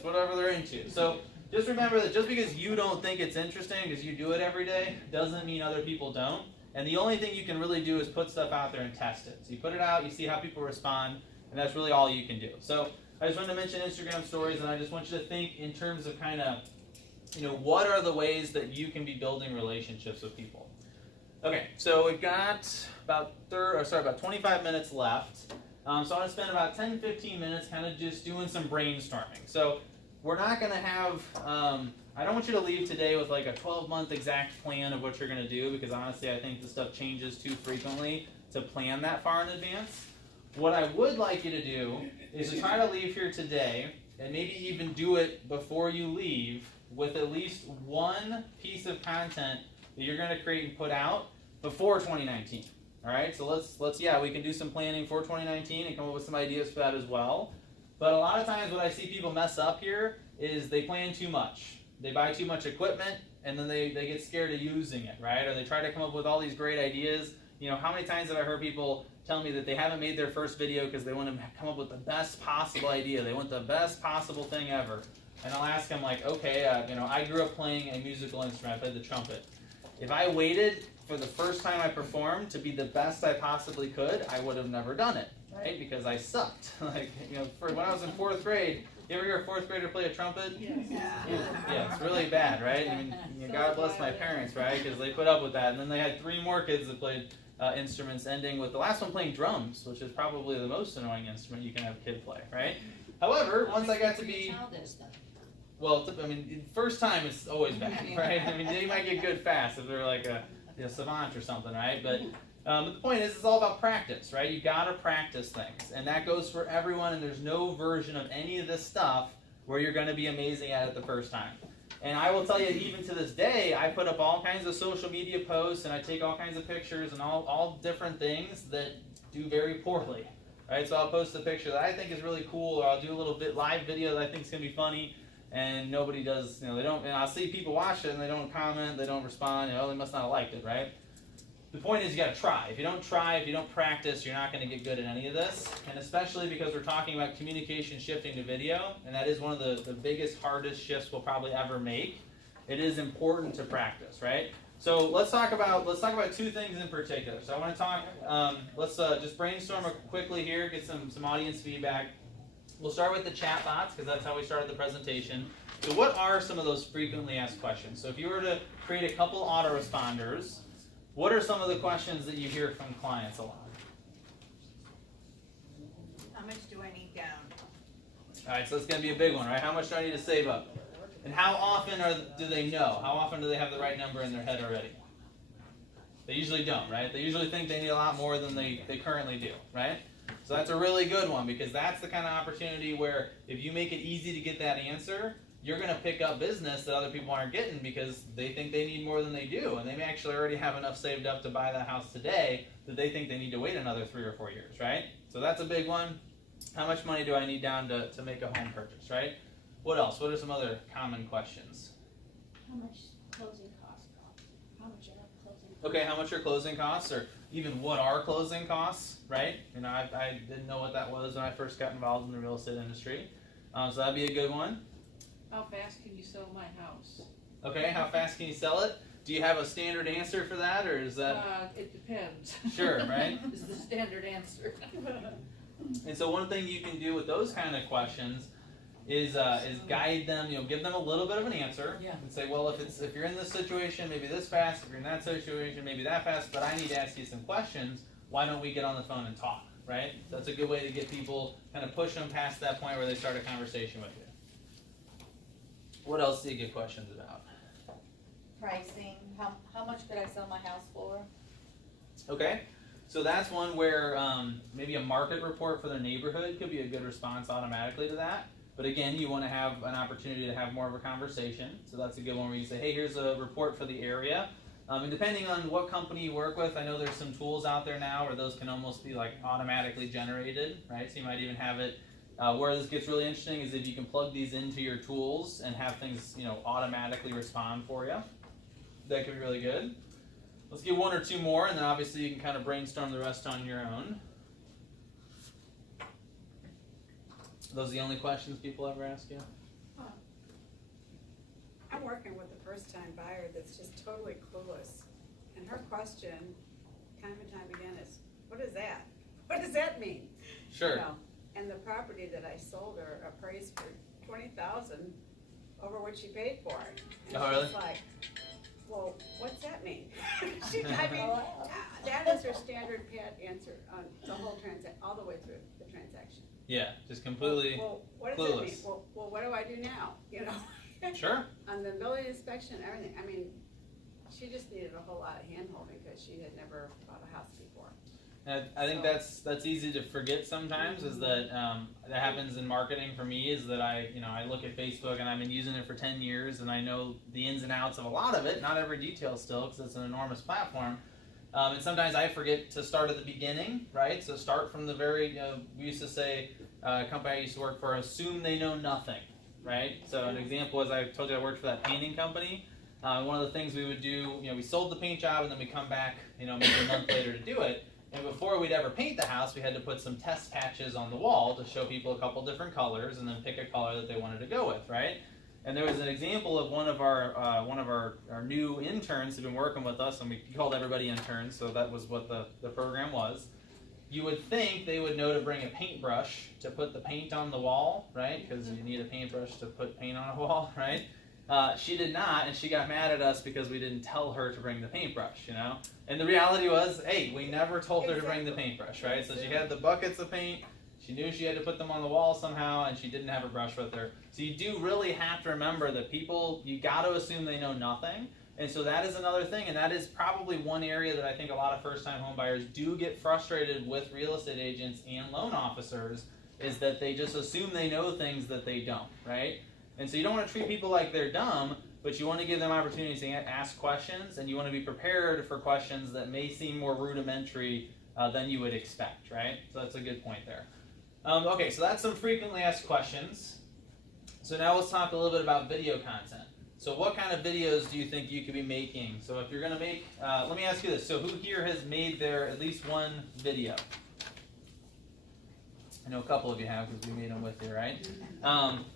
whatever they're into. So just remember that just because you don't think it's interesting because you do it every day doesn't mean other people don't. And the only thing you can really do is put stuff out there and test it. So you put it out, you see how people respond, and that's really all you can do. So I just wanted to mention Instagram Stories, and I just want you to think in terms of kind of, what are the ways that you can be building relationships with people. Okay, so we've got about 25 minutes left. So I want to spend about 10-15 minutes kind of just doing some brainstorming. So we're not going to have, I don't want you to leave today with like a 12-month exact plan of what you're going to do, because honestly I think this stuff changes too frequently to plan that far in advance. What I would like you to do is to try to leave here today, and maybe even do it before you leave, with at least one piece of content that you're going to create and put out before 2019. All right, so we can do some planning for 2019 and come up with some ideas for that as well. But a lot of times what I see people mess up here is they plan too much. They buy too much equipment, and then they get scared of using it, right? Or they try to come up with all these great ideas. How many times have I heard people tell me that they haven't made their first video because they want to come up with the best possible idea. They want the best possible thing ever. And I'll ask them, like, okay, I grew up playing a musical instrument. I played the trumpet. If I waited for the first time I performed to be the best I possibly could, I would have never done it, right? Because I sucked. When I was in 4th grade, You ever hear a fourth grader play a trumpet? Yes. Yeah, it's really bad, right? I mean, God bless my parents, right? Because they put up with that. And then they had 3 more kids that played instruments, ending with the last one playing drums, which is probably the most annoying instrument you can have a kid play, right? However, once I got to be, well, I mean, first time it's always bad, right? I mean, they might get good fast if they're like a savant or something, right? But the point is, it's all about practice, right? You gotta practice things, and that goes for everyone. And there's no version of any of this stuff where you're gonna be amazing at it the first time. And I will tell you, even to this day, I put up all kinds of social media posts, and I take all kinds of pictures and all different things that do very poorly, right? So I'll post a picture that I think is really cool, or I'll do a little bit live video that I think is gonna be funny, and nobody does, they don't, and I'll see people watch it and they don't comment, they don't respond, they must not have liked it, right? The point is, you got to try. If you don't try, if you don't practice, you're not going to get good at any of this. And especially because we're talking about communication shifting to video, and that is one of the biggest, hardest shifts we'll probably ever make. It is important to practice, right? So let's talk about 2 things in particular. So I want to talk. Let's just brainstorm quickly here, get some audience feedback. We'll start with the chat bots because that's how we started the presentation. So what are some of those frequently asked questions? So if you were to create a couple autoresponders, what are some of the questions that you hear from clients a lot? How much do I need down? All right, so it's going to be a big one, right? How much do I need to save up? And how often do they know? How often do they have the right number in their head already? They usually don't, right? They usually think they need a lot more than they currently do, right? So that's a really good one, because that's the kind of opportunity where if you make it easy to get that answer, you're going to pick up business that other people aren't getting because they think they need more than they do, and they may actually already have enough saved up to buy that house today that they think they need to wait another 3 or 4 years, right? So that's a big one. How much money do I need down to make a home purchase, right? What else? What are some other common questions? How much closing costs cost? How much are closing costs? Okay, how much are closing costs, or even what are closing costs, right? I didn't know what that was when I first got involved in the real estate industry. So that'd be a good one. How fast can you sell my house? Okay, how fast can you sell it? Do you have a standard answer for that, or is that? It depends. Sure, right? Is the standard answer. And so one thing you can do with those kind of questions is guide them, give them a little bit of an answer, and say, well, if you're in this situation, maybe this fast. If you're in that situation, maybe that fast. But I need to ask you some questions. Why don't we get on the phone and talk, right? So that's a good way to get people, kind of push them past that point where they start a conversation with you. What else do you get questions about? Pricing, how much could I sell my house for? Okay, so that's one where maybe a market report for their neighborhood could be a good response automatically to that. But again, you want to have an opportunity to have more of a conversation. So that's a good one where you say, hey, here's a report for the area. And depending on what company you work with, I know there's some tools out there now where those can almost be like automatically generated, right? So you might even have it. Where this gets really interesting is if you can plug these into your tools and have things, automatically respond for you. That could be really good. Let's get 1 or 2 more, and then obviously you can kind of brainstorm the rest on your own. Those are the only questions people ever ask you? I'm working with a first-time buyer that's just totally clueless. And her question, time and time again, is, what is that? What does that mean? Sure. And the property that I sold her appraised for $20,000 over what she paid for it. And Oh, really? she's like, well, what's that mean? That is her standard pat answer on the whole all the way through the transaction. Yeah, just completely Well, what does that mean? clueless. Well, what do I do now? Sure. On the building inspection, everything. I mean, she just needed a whole lot of hand-holding because she had never bought a house before. And I think that's easy to forget sometimes. Is that that happens in marketing for me? Is that I look at Facebook and I've been using it for 10 years and I know the ins and outs of a lot of it, not every detail still because it's an enormous platform. And sometimes I forget to start at the beginning, right? So start from the very. We used to say, a company I used to work for, assume they know nothing, right? So an example is I told you I worked for that painting company. One of the things we would do, we sold the paint job and then we come back, maybe a month later to do it. And before we'd ever paint the house, we had to put some test patches on the wall to show people a couple different colors and then pick a color that they wanted to go with, right? And there was an example of one of our new interns who'd been working with us, and we called everybody interns, so that was what the program was. You would think they would know to bring a paintbrush to put the paint on the wall, right? Because you need a paintbrush to put paint on a wall, right? She did not, and she got mad at us because we didn't tell her to bring the paintbrush, you know? And the reality was, hey, we never told her to bring the paintbrush, right? So she had the buckets of paint, she knew she had to put them on the wall somehow, and she didn't have a brush with her. So you do really have to remember that people, you got to assume they know nothing. And so that is another thing, and that is probably one area that I think a lot of first-time home buyers do get frustrated with real estate agents and loan officers, is that they just assume they know things that they don't, right? And so you don't want to treat people like they're dumb, but you want to give them opportunities to ask questions, and you want to be prepared for questions that may seem more rudimentary than you would expect, right? So that's a good point there. Okay, so that's some frequently asked questions. So now let's talk a little bit about video content. So what kind of videos do you think you could be making? So if you're going to make, let me ask you this. So who here has made their at least one video? I know a couple of you have because we made them with you, right?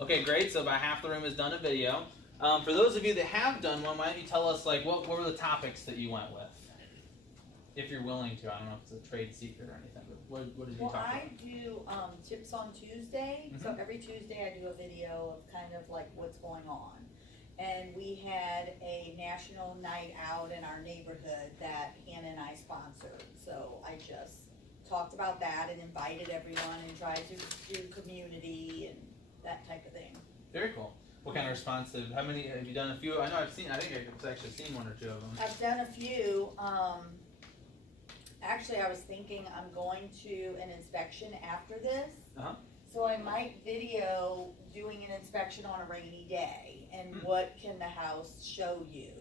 Okay, great. So about half the room has done a video. For those of you that have done one, why don't you tell us like what were the topics that you went with? If you're willing to. I don't know if it's a trade secret or anything, but what did you talk about? I do tips on Tuesday. So every Tuesday I do a video of kind of like what's going on. And we had a national night out in our neighborhood that Hannah and I sponsored. So I just talked about that and invited everyone and tried to do community and that type of thing. Very cool. What kind of responsive? How many have you done? A few. I know I've seen. I think I've actually seen one or two of them. I've done a few. Actually, I was thinking I'm going to an inspection after this. Uh-huh. So I might video doing an inspection on a rainy day and what can the house show you?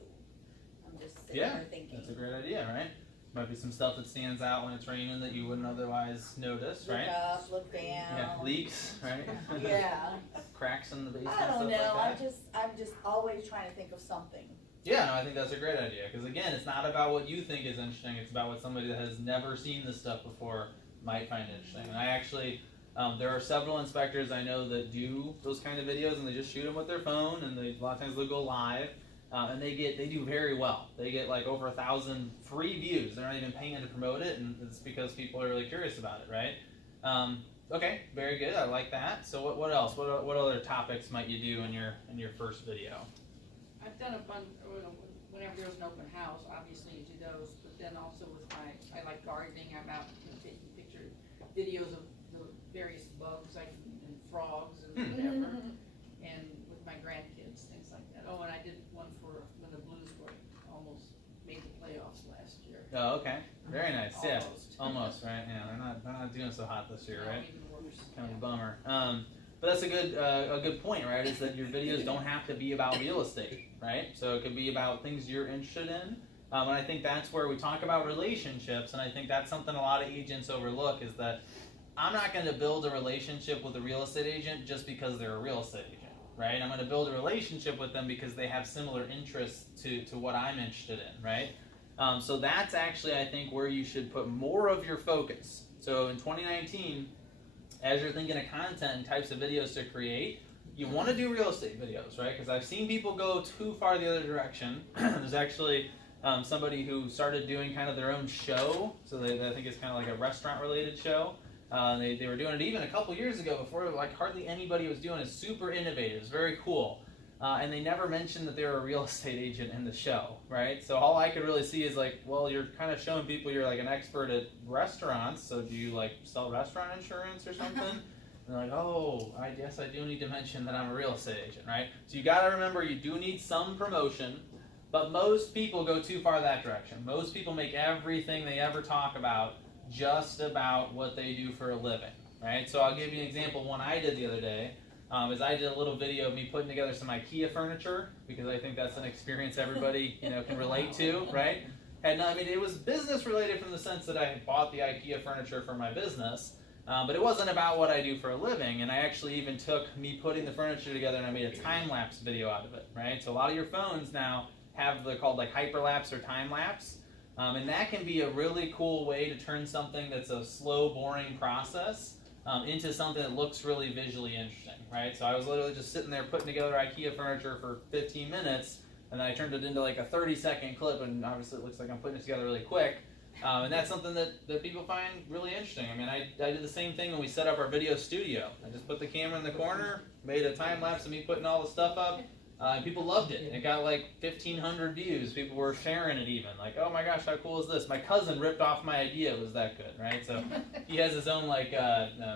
I'm just sitting there thinking. That's a great idea, right? Might be some stuff that stands out when it's raining that you wouldn't otherwise notice, right? Look up, look down. Yeah, leaks, right? Yeah. Cracks in the basement. I don't know. Stuff like that. I'm just always trying to think of something. Yeah, no, I think that's a great idea because again, it's not about what you think is interesting. It's about what somebody that has never seen this stuff before might find interesting. And I actually, there are several inspectors I know that do those kind of videos, and they just shoot them with their phone, and a lot of times they'll go live, and they do very well. They get like over 1,000 free views. They're not even paying to promote it, and it's because people are really curious about it, right? Okay, very good. I like that. So what else? What other topics might you do in your first video? I've done a bunch, whenever there's an open house, obviously you do those, but then also with I like gardening, I'm out taking videos of the various bugs and frogs and whatever, and with my grandkids, things like that. Oh, and I did one for when the Blues were almost made the playoffs last year. Oh, okay. Very nice. Almost. Yeah, almost, right? Yeah, they're not doing so hot this year, No, right? even worse. Kind of a bummer. But that's a good point, right? Is that your videos don't have to be about real estate, right? So it could be about things you're interested in. And I think that's where we talk about relationships, and I think that's something a lot of agents overlook is that I'm not going to build a relationship with a real estate agent just because they're a real estate agent, right? I'm going to build a relationship with them because they have similar interests to what I'm interested in, right? So that's actually, I think, where you should put more of your focus. So in 2019, as you're thinking of content and types of videos to create, you want to do real estate videos, right? Because I've seen people go too far the other direction. There's actually somebody who started doing kind of their own show. So I think it's kind of like a restaurant-related show. They were doing it even a couple years ago before like hardly anybody was doing it. It's super innovative. It's very cool. And they never mentioned that they were a real estate agent in the show, right? So all I could really see is like, well, you're kind of showing people you're like an expert at restaurants. So do you like sell restaurant insurance or something? And they're like, oh, I guess I do need to mention that I'm a real estate agent, right? So you got to remember you do need some promotion, but most people go too far that direction. Most people make everything they ever talk about just about what they do for a living, right? So I'll give you an example. One I did the other day. Is I did a little video of me putting together some IKEA furniture because I think that's an experience everybody can relate to, right? And I mean it was business related from the sense that I had bought the IKEA furniture for my business, but it wasn't about what I do for a living. And I actually even took me putting the furniture together and I made a time lapse video out of it, right? So a lot of your phones now have they're called like hyperlapse or time lapse, and that can be a really cool way to turn something that's a slow, boring process into something that looks really visually interesting, right? So I was literally just sitting there putting together IKEA furniture for 15 minutes, and then I turned it into like a 30-second clip, and obviously it looks like I'm putting it together really quick. And that's something that people find really interesting. I mean, I did the same thing when we set up our video studio. I just put the camera in the corner, made a time lapse of me putting all the stuff up, and people loved it. It got like 1,500 views. People were sharing it even. Like, oh my gosh, how cool is this? My cousin ripped off my idea. It was that good, right? So he has his own like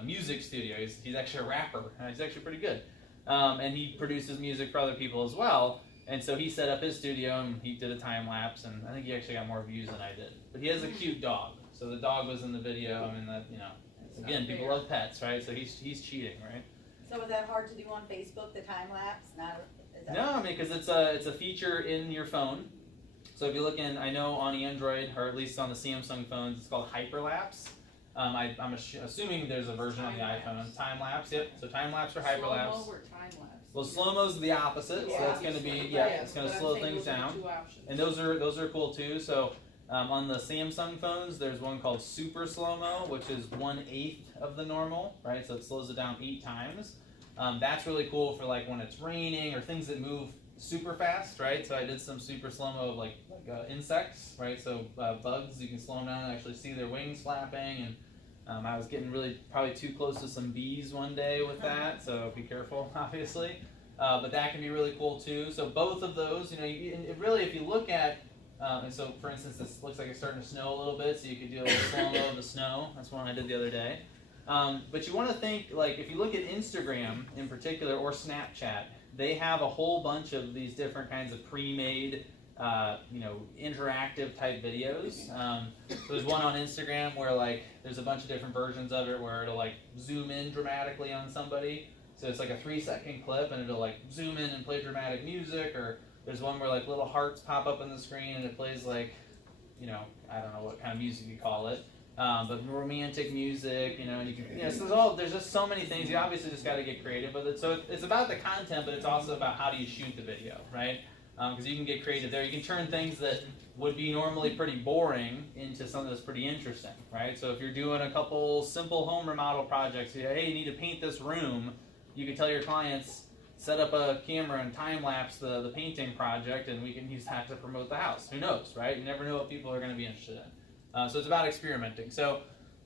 music studio. He's actually a rapper. He's actually pretty good. And he produces music for other people as well. And so he set up his studio and he did a time lapse, and I think he actually got more views than I did. But he has a cute dog, so the dog was in the video. I mean, that again, people love pets, right? So he's cheating, right? So is that hard to do on Facebook, the time lapse? No, I mean, because it's a feature in your phone. So if you look in, I know on Android, or at least on the Samsung phones, it's called hyperlapse. I'm assuming there's a version on the iPhone. Time lapse, yep. So time lapse or hyperlapse. Slow-mo or time lapse? Well, slow-mo's the opposite, so it's going to be it's going to slow things down. And those are cool too. So on the Samsung phones, there's one called super slow-mo, which is 1/8 of the normal, right? So it slows it down 8 times. That's really cool for like when it's raining or things that move super fast, right? So I did some super slow-mo of like insects, right? So bugs, you can slow them down and actually see their wings flapping. And I was getting probably too close to some bees one day with that, so be careful, obviously. But that can be really cool too. So both of those, really, if you look at, and so for instance, this looks like it's starting to snow a little bit, so you could do a little slow-mo of the snow. That's one I did the other day. But you want to think, like, if you look at Instagram in particular or Snapchat, they have a whole bunch of these different kinds of pre-made, interactive type videos. There's one on Instagram where like there's a bunch of different versions of it where it'll like zoom in dramatically on somebody. So it's like a 3-second clip and it'll like zoom in and play dramatic music. Or there's one where like little hearts pop up on the screen and it plays like, I don't know what kind of music you call it. But romantic music, and you can, so there's just so many things. You obviously just got to get creative with it. So it's about the content, but it's also about how do you shoot the video, right? Because you can get creative there. You can turn things that would be normally pretty boring into something that's pretty interesting, right? So if you're doing a couple simple home remodel projects, hey, you need to paint this room, you can tell your clients, set up a camera and time lapse the painting project, and we can use that to promote the house. Who knows, right? You never know what people are going to be interested in. So it's about experimenting. So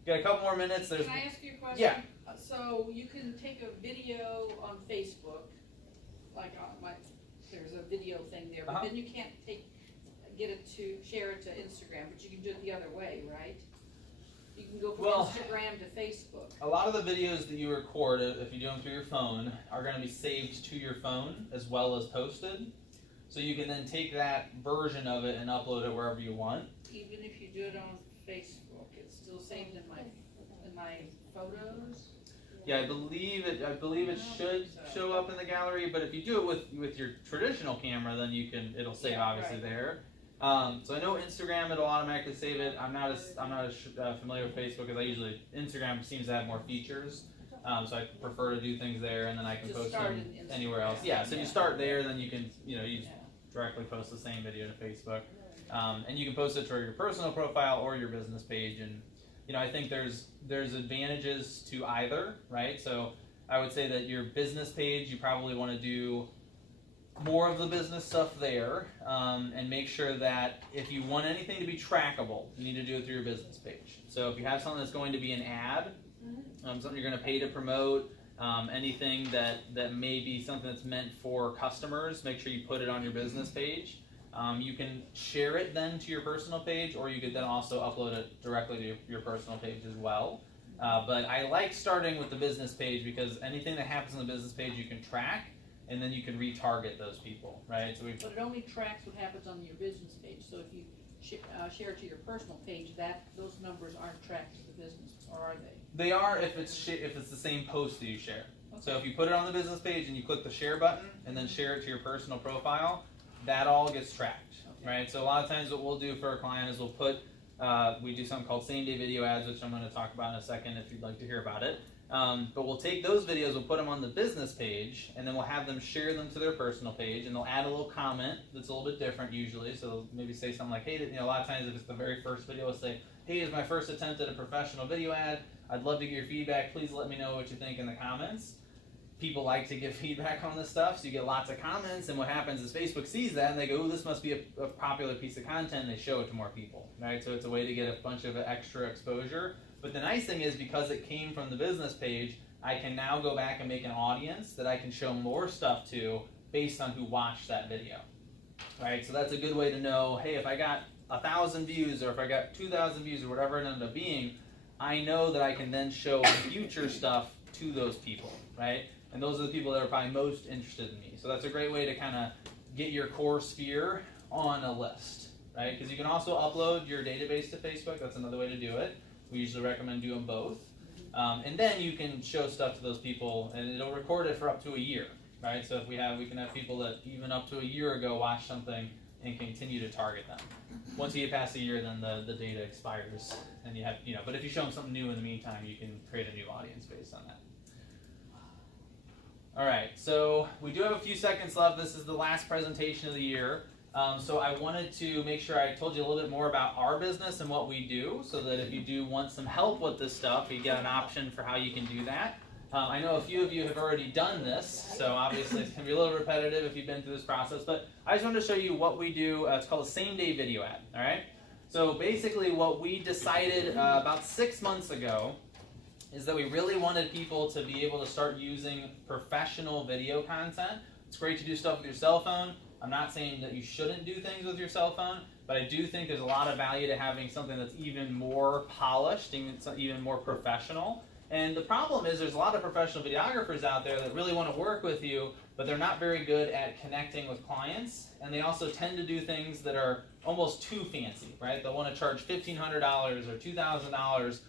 got a couple more minutes. Can I ask you a question? Yeah. So you can take a video on Facebook, like there's a video thing there, but then you can't share it to Instagram, but you can do it the other way, right? You can go from Instagram to Facebook. A lot of the videos that you record, if you do them through your phone, are going to be saved to your phone as well as posted. So you can then take that version of it and upload it wherever you want. Even if you do it on Facebook, it's still saved in my photos. Yeah, I believe it should show up in the gallery, but if you do it with your traditional camera, then it'll save obviously there. So I know Instagram, it'll automatically save it. I'm not as familiar with Facebook because Instagram seems to have more features. So I prefer to do things there, and then I can post them anywhere else. Yeah, so you start there, then you can you directly post the same video to Facebook, and you can post it to your personal profile or your business page. And I think there's advantages to either, right? So I would say that your business page, you probably want to do more of the business stuff there, and make sure that if you want anything to be trackable, you need to do it through your business page. So if you have something that's going to be an ad, something you're going to pay to promote, anything that may be something that's meant for customers, make sure you put it on your business page. You can share it then to your personal page, or you could then also upload it directly to your personal page as well. But I like starting with the business page because anything that happens on the business page you can track, and then you can retarget those people, right? So but it only tracks what happens on your business page. So if you share it to your personal page, those numbers aren't tracked to the business, or are they? They are if it's the same post that you share. Okay. So if you put it on the business page and you click the share button and then share it to your personal profile, that all gets tracked, right? So a lot of times what we'll do for a client is we'll put, we do something called same-day video ads, which I'm going to talk about in a second if you'd like to hear about it. But we'll take those videos, we'll put them on the business page, and then we'll have them share them to their personal page, and they'll add a little comment that's a little bit different usually. So they'll maybe say something like, hey, a lot of times if it's the very first video, we'll say, hey, it's my first attempt at a professional video ad. I'd love to get your feedback. Please let me know what you think in the comments. people like to give feedback on this stuff, so you get lots of comments, and what happens is Facebook sees that and they go, "Ooh, this must be a popular piece of content," and they show it to more people, right? So it's a way to get a bunch of extra exposure. But the nice thing is, because it came from the business page, I can now go back and make an audience that I can show more stuff to based on who watched that video, right? So that's a good way to know, hey, if I got 1,000 views or if I got 2,000 views or whatever it ended up being, I know that I can then show future stuff to those people, right? And those are the people that are probably most interested in me. So that's a great way to kind of get your core sphere on a list, right? Because you can also upload your database to Facebook. That's another way to do it. We usually recommend doing both. And then you can show stuff to those people, and it'll record it for up to a year, right? So if we can have people that even up to a year ago watch something and continue to target them. Once you get past a year, then the data expires, and you have, but if you show them something new in the meantime, you can create a new audience based on that. All right, so we do have a few seconds left. This is the last presentation of the year. So I wanted to make sure I told you a little bit more about our business and what we do, so that if you do want some help with this stuff, you get an option for how you can do that. I know a few of you have already done this, so obviously it's going to be a little repetitive if you've been through this process, but I just wanted to show you what we do. It's called a same-day video ad, all right? So basically what we decided about 6 months ago is that we really wanted people to be able to start using professional video content. It's great to do stuff with your cell phone. I'm not saying that you shouldn't do things with your cell phone, but I do think there's a lot of value to having something that's even more polished and even more professional. And the problem is there's a lot of professional videographers out there that really want to work with you, but they're not very good at connecting with clients, and they also tend to do things that are almost too fancy, right? They'll want to charge $1,500 or $2,000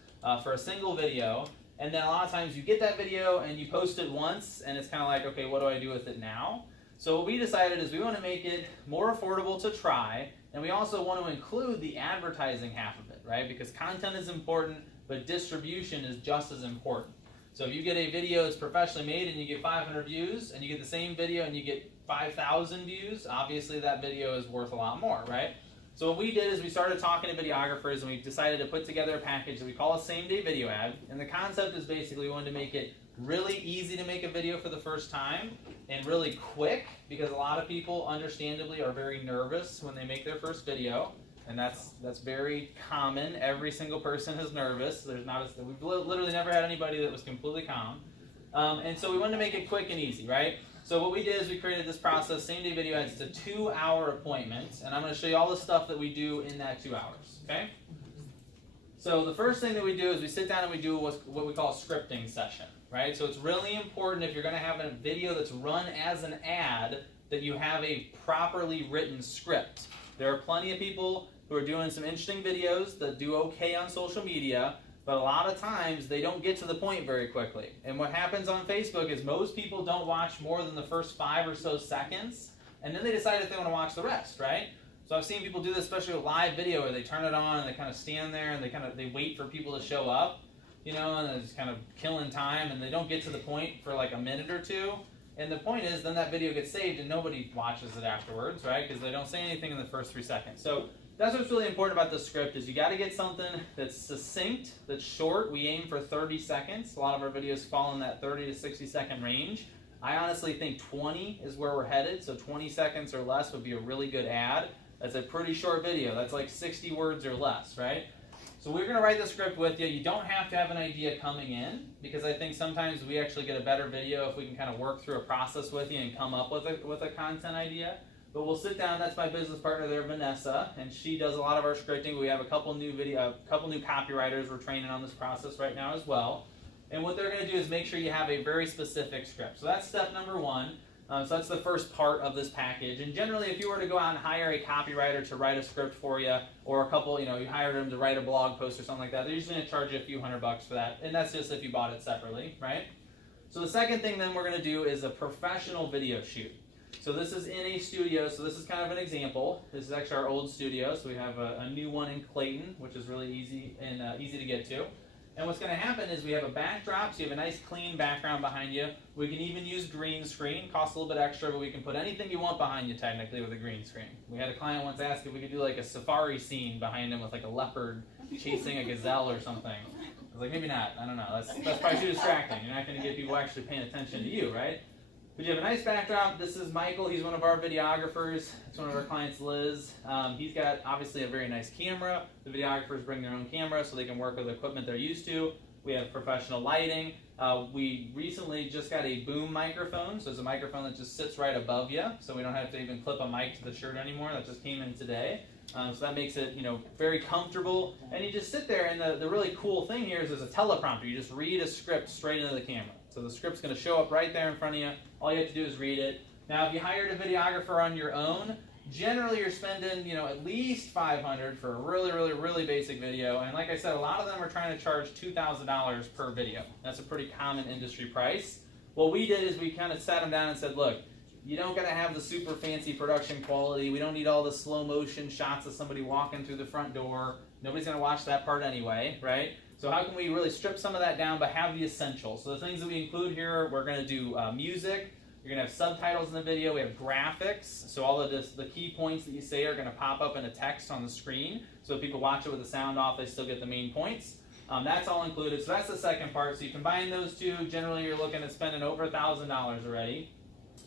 for a single video, and then a lot of times you get that video and you post it once, and it's kind of like, okay, what do I do with it now? So what we decided is we want to make it more affordable to try, and we also want to include the advertising half of it, right? Because content is important, but distribution is just as important. So if you get a video that's professionally made and you get 500 views, and you get the same video and you get 5,000 views, obviously that video is worth a lot more, right? So what we did is we started talking to videographers, and we decided to put together a package that we call a same-day video ad. And the concept is basically we wanted to make it really easy to make a video for the first time and really quick, because a lot of people understandably are very nervous when they make their first video. And that's very common. Every single person is nervous. We've literally never had anybody that was completely calm. And so we wanted to make it quick and easy, right? So what we did is we created this process, same-day video ads. It's a 2-hour appointment, and I'm going to show you all the stuff that we do in that 2 hours, okay? So the first thing that we do is we sit down and we do what we call a scripting session, right? So it's really important, if you're going to have a video that's run as an ad, that you have a properly written script. There are plenty of people who are doing some interesting videos that do okay on social media, but a lot of times they don't get to the point very quickly. And what happens on Facebook is most people don't watch more than the first 5 or so seconds, and then they decide if they want to watch the rest, right? So I've seen people do this, especially with live video, where they turn it on and they kind of stand there and they wait for people to show up, and they're just kind of killing time, and they don't get to the point for like a minute or two. And the point is, then that video gets saved and nobody watches it afterwards, right? Because they don't say anything in the first 3 seconds. So that's what's really important about this script, is you got to get something that's succinct, that's short. We aim for 30 seconds. A lot of our videos fall in that 30 to 60 second range. I honestly think 20 is where we're headed, so 20 seconds or less would be a really good ad. That's a pretty short video. That's like 60 words or less, right? So we're going to write the script with you. You don't have to have an idea coming in, because I think sometimes we actually get a better video if we can kind of work through a process with you and come up with a content idea. But we'll sit down. That's my business partner there, Vanessa, and she does a lot of our scripting. We have a couple new copywriters we're training on this process right now as well. And what they're going to do is make sure you have a very specific script. So that's step number 1. So that's the first part of this package. And generally, if you were to go out and hire a copywriter to write a script for you, or a couple, you hired them to write a blog post or something like that, they're usually going to charge you a few $100 for that. And that's just if you bought it separately, right? So the second thing then we're going to do is a professional video shoot. So this is in a studio. So this is kind of an example. This is actually our old studio. So we have a new one in Clayton, which is really easy and easy to get to. And what's going to happen is we have a backdrop, so you have a nice clean background behind you. We can even use green screen. Costs a little bit extra, but we can put anything you want behind you technically with a green screen. We had a client once ask if we could do like a safari scene behind him with like a leopard chasing a gazelle or something. was like, maybe not. I don't know. That's probably too distracting. You're not going to get people actually paying attention to you, right? But you have a nice backdrop. This is Michael. He's one of our videographers. It's one of our clients, Liz. He's got obviously a very nice camera. The videographers bring their own camera so they can work with the equipment they're used to. We have professional lighting. We recently just got a boom microphone. So it's a microphone that just sits right above you. So we don't have to even clip a mic to the shirt anymore. That just came in today. So that makes it, very comfortable. And you just sit there, and the really cool thing here is there's a teleprompter. You just read a script straight into the camera. So the script's going to show up right there in front of you. All you have to do is read it. Now, if you hired a videographer on your own, generally you're spending, at least $500 for a really, really, really basic video. And like I said, a lot of them are trying to charge $2,000 per video. That's a pretty common industry price. What we did is we kind of sat them down and said, look, you don't got to have the super fancy production quality. We don't need all the slow motion shots of somebody walking through the front door. Nobody's going to watch that part anyway, right? So how can we really strip some of that down but have the essentials? So the things that we include here, we're going to do music. You're going to have subtitles in the video. We have graphics. So all of this, the key points that you say are going to pop up in a text on the screen. So if people watch it with the sound off, they still get the main points. That's all included. So that's the second part. So you combine those two. Generally, you're looking at spending over $1,000 already.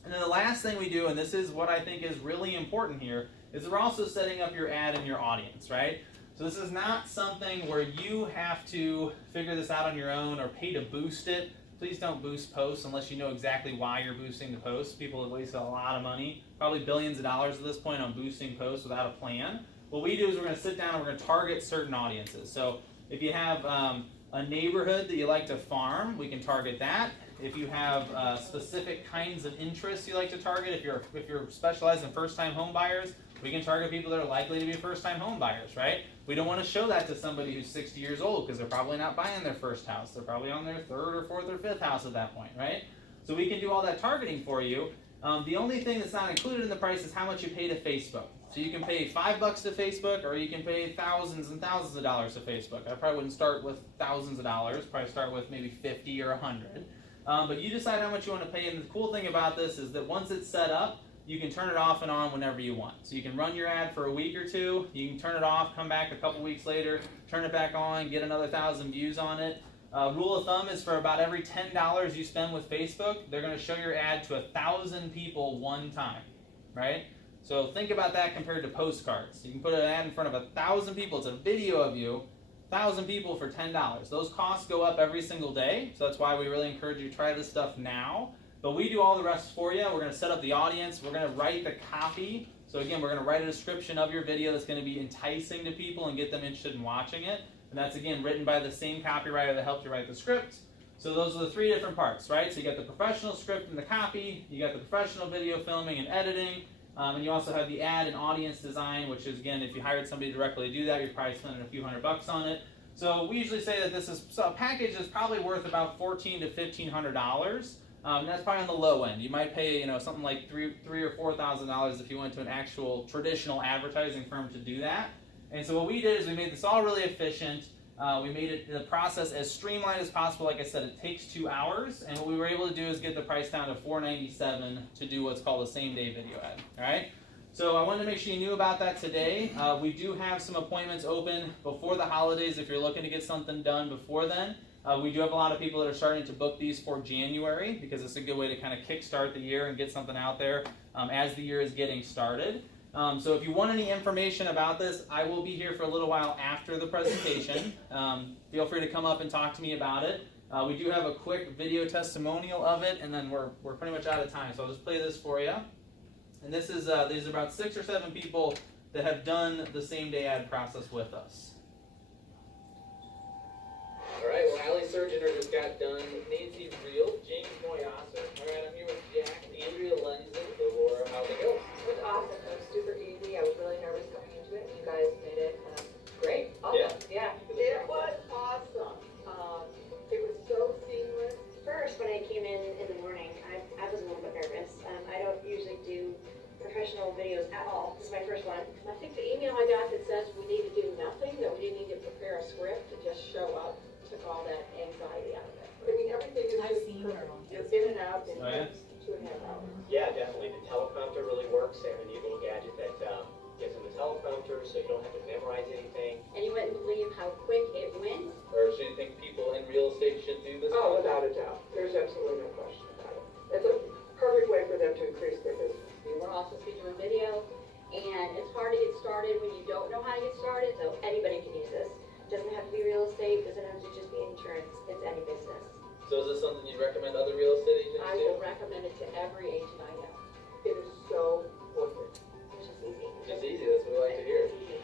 And then the last thing we do, and this is what I think is really important here, is we're also setting up your ad and your audience, right? So this is not something where you have to figure this out on your own or pay to boost it. Please don't boost posts unless you know exactly why you're boosting the posts. People have wasted a lot of money, probably billions of dollars at this point on boosting posts without a plan. What we do is we're going to sit down and we're going to target certain audiences. So if you have a neighborhood that you like to farm, we can target that. If you have specific kinds of interests you like to target, if you're specialized in first-time home buyers, we can target people that are likely to be first-time home buyers, right? We don't want to show that to somebody who's 60 years old because they're probably not buying their first house. They're probably on their third or fourth or fifth house at that point, right? So we can do all that targeting for you. The only thing that's not included in the price is how much you pay to Facebook. So you can pay $5 to Facebook, or you can pay thousands and thousands of dollars to Facebook. I probably wouldn't start with thousands of dollars. Probably start with maybe 50 or 100. But you decide how much you want to pay. And the cool thing about this is that once it's set up, you can turn it off and on whenever you want. So you can run your ad for a week or two. You can turn it off, come back a couple weeks later, turn it back on, get another 1,000 views on it. Rule of thumb is for about every $10 you spend with Facebook, they're going to show your ad to 1,000 people one time, right? So think about that compared to postcards. You can put an ad in front of 1,000 people. It's a video of you, 1,000 people for $10. Those costs go up every single day, so that's why we really encourage you to try this stuff now. But we do all the rest for you. We're going to set up the audience. We're going to write the copy. So again, we're going to write a description of your video that's going to be enticing to people and get them interested in watching it. And that's, again, written by the same copywriter that helped you write the script. So those are the three different parts, right? So you got the professional script and the copy. You got the professional video filming and editing. And you also have the ad and audience design, which is, again, if you hired somebody directly to do that, you're probably spending a few $100 on it. So we usually say that a package is probably worth about $1,400 to $1,500. That's probably on the low end. You might pay, something like $3,000 or $4,000 if you went to an actual traditional advertising firm to do that. And so what we did is we made this all really efficient. We made the process as streamlined as possible. Like I said, it takes 2 hours, and what we were able to do is get the price down to $497 to do what's called a same-day video ad. All right. So I wanted to make sure you knew about that today. We do have some appointments open before the holidays if you're looking to get something done before then. We do have a lot of people that are starting to book these for January because it's a good way to kind of kickstart the year and get something out there as the year is getting started. So if you want any information about this, I will be here for a little while after the presentation. Feel free to come up and talk to me about it. We do have a quick video testimonial of it, and then we're pretty much out of time. So I'll just play this for you. And this is there's about 6 or 7 people that have done the same-day ad process with us. All right, well, Allie Surgener just got done. Nancy Reel, James Moyasser. All right, I'm here with Jack and Andrea Lenzen. So, Laura, how'd it go? It was awesome. It was super easy. I was really nervous coming into it. You guys made it great. Awesome. Yeah. It was awesome. It was so seamless. First, when I came in the morning, I was a little bit nervous. I don't usually do professional videos at all. This is my first one. I think the email I got that says we need to do nothing, that we didn't need to prepare a script to just show up, took all that anxiety out of it. I mean, everything is I've just seen perfect. her on Just in and out in Oh, yeah? 2.5 hours. Yeah, definitely. The teleprompter really works. They have a neat little gadget that gives them the teleprompter so you don't have to memorize anything. And you wouldn't believe how quick it went. Or so you think people this? Oh, without a doubt, there's absolutely no question about it. It's a perfect way for them to increase their business. We will also be doing video, and it's hard to get started when you don't know how to get started, so anybody can use this. Doesn't have to be real estate, doesn't have to just be insurance, it's any business. So is this something you'd recommend other real estate agents I will recommend it to every agent I know. It is so worth it. It's just easy. Just easy, that's what we like to hear. It's easy.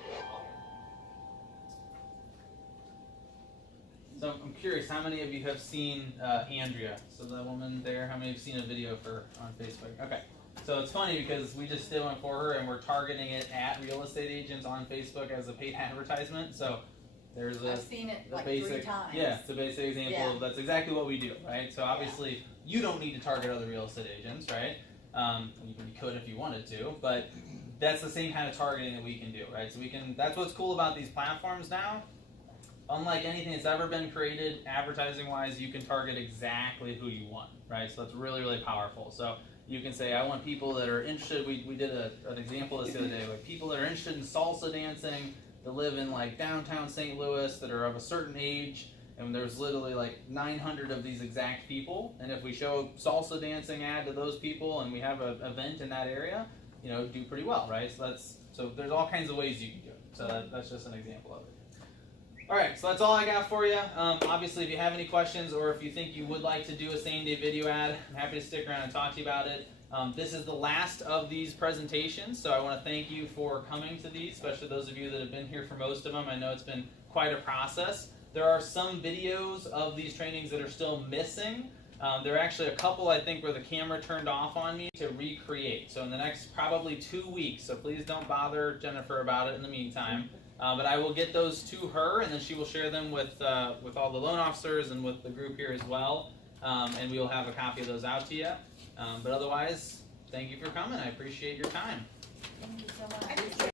So I'm curious, how many of you have seen Andrea? So that woman there, how many have seen a video of her on Facebook? Okay. So it's funny because we just did one for her and we're targeting it at real estate agents on Facebook as a paid advertisement. So there's I've seen it the like basic, 3 times. yeah, it's a basic example Yeah. of that's exactly what we do, right? So obviously you don't need to target other real estate agents, right? You could if you wanted to, but that's the same kind of targeting that we can do, right? So we can, that's what's cool about these platforms now. Unlike anything that's ever been created advertising-wise, you can target exactly who you want, right? So that's really, really powerful. So you can say, I want people that are interested, we did an example this the other day, like people that are interested in salsa dancing, that live in like downtown St. Louis, that are of a certain age, and there's literally like 900 of these exact people, and if we show salsa dancing ad to those people and we have an event in that area, you know, do pretty well, right? So there's all kinds of ways you can do it. So that's just an example of it. All right, so that's all I got for you. Obviously, if you have any questions or if you think you would like to do a same-day video ad, I'm happy to stick around and talk to you about it. This is the last of these presentations, so I want to thank you for coming to these, especially those of you that have been here for most of them. I know it's been quite a process. There are some videos of these trainings that are still missing. There are actually a couple, I think, where the camera turned off on me to recreate. So in the next probably 2 weeks, so please don't bother Jennifer about it in the meantime. But I will get those to her, and then she will share them with all the loan officers and with the group here as well. And we will have a copy of those out to you. But otherwise, thank you for coming. I appreciate your time. Thank you so much.